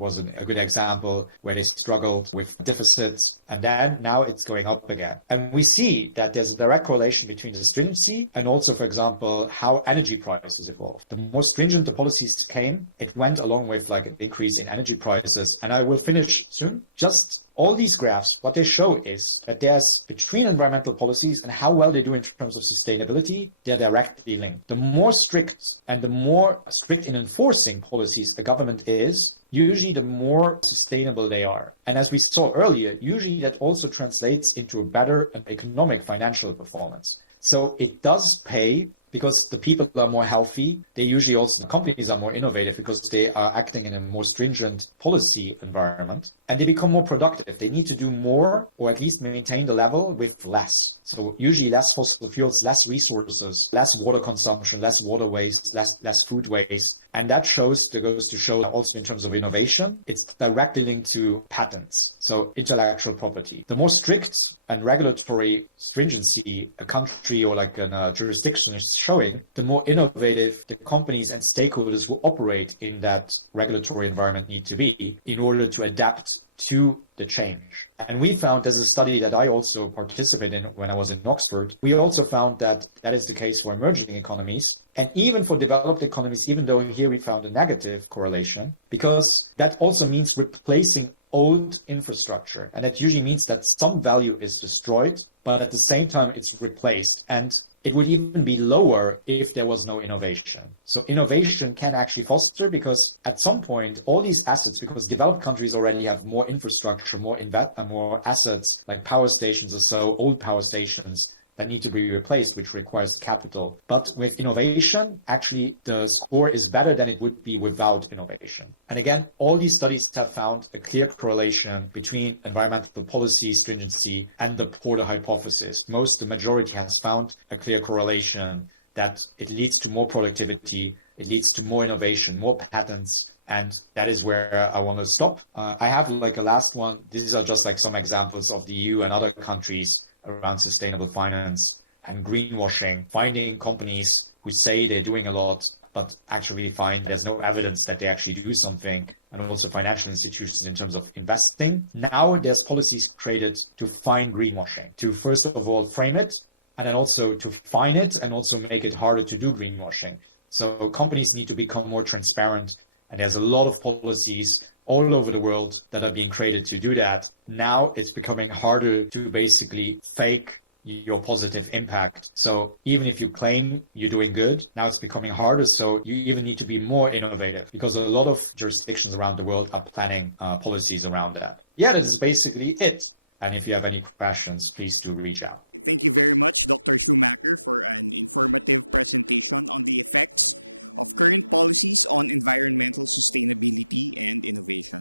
was a good example where they struggled with deficits, and then now it's going up again. And we see that there's a direct correlation between the stringency and also, for example, how energy prices evolved. The more stringent the policies came, it went along with an increase in energy prices. And I will finish soon. Just all these graphs, what they show is that there's between environmental policies and how well they do in terms of sustainability, they're directly linked. The more strict in enforcing policies a government is, usually the more sustainable they are. And as we saw earlier, usually that also translates into a better economic financial performance. So it does pay, because the people are more healthy. They usually also, the companies are more innovative because they are acting in a more stringent policy environment, and they become more productive. They need to do more, or at least maintain the level with less. So usually less fossil fuels, less resources, less water consumption, less water waste, less food waste. And that goes to show also in terms of innovation, it's directly linked to patents, so intellectual property. The more strict and regulatory stringency a country or a jurisdiction is showing, the more innovative the companies and stakeholders who operate in that regulatory environment need to be in order to adapt to the change. And we found, there's a study that I also participated in when I was in Oxford, we also found that that is the case for emerging economies, and even for developed economies, even though here we found a negative correlation, because that also means replacing old infrastructure. And that usually means that some value is destroyed, but at the same time it's replaced. And it would even be lower if there was no innovation. So innovation can actually foster, because at some point, all these assets, because developed countries already have more infrastructure, more assets like power stations or so, old power stations that need to be replaced, which requires capital. But with innovation, actually the score is better than it would be without innovation. And again, all these studies have found a clear correlation between environmental policy stringency and the Porter hypothesis. The majority has found a clear correlation that it leads to more productivity, it leads to more innovation, more patents. And that is where I want to stop. I have a last one. These are just some examples of the EU and other countries around sustainable finance and greenwashing, finding companies who say they're doing a lot, but actually find there's no evidence that they actually do something, and also financial institutions in terms of investing. Now there's policies created to find greenwashing, to first of all frame it, and then also to fine it, and also make it harder to do greenwashing. So companies need to become more transparent, and there's a lot of policies all over the world that are being created to do that. Now it's becoming harder to basically fake your positive impact. So even if you claim you're doing good, now it's becoming harder. So you even need to be more innovative, because a lot of jurisdictions around the world are planning policies around that. Yeah, that is basically it. And if you have any questions, please do reach out. Thank you very much, Dr. Schumacher, for an informative presentation on the effects of current policies on environmental sustainability and innovation.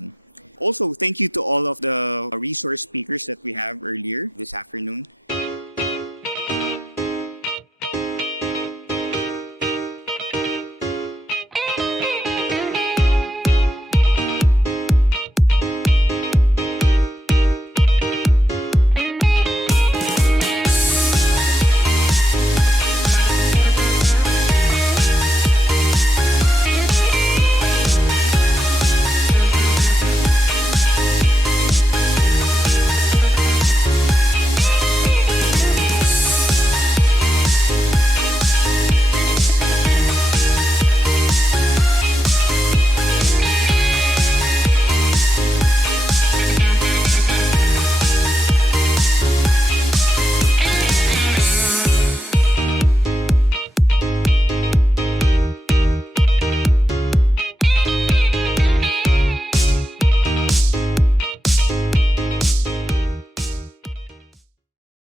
Also, thank you to all of the resource speakers that we had earlier this afternoon.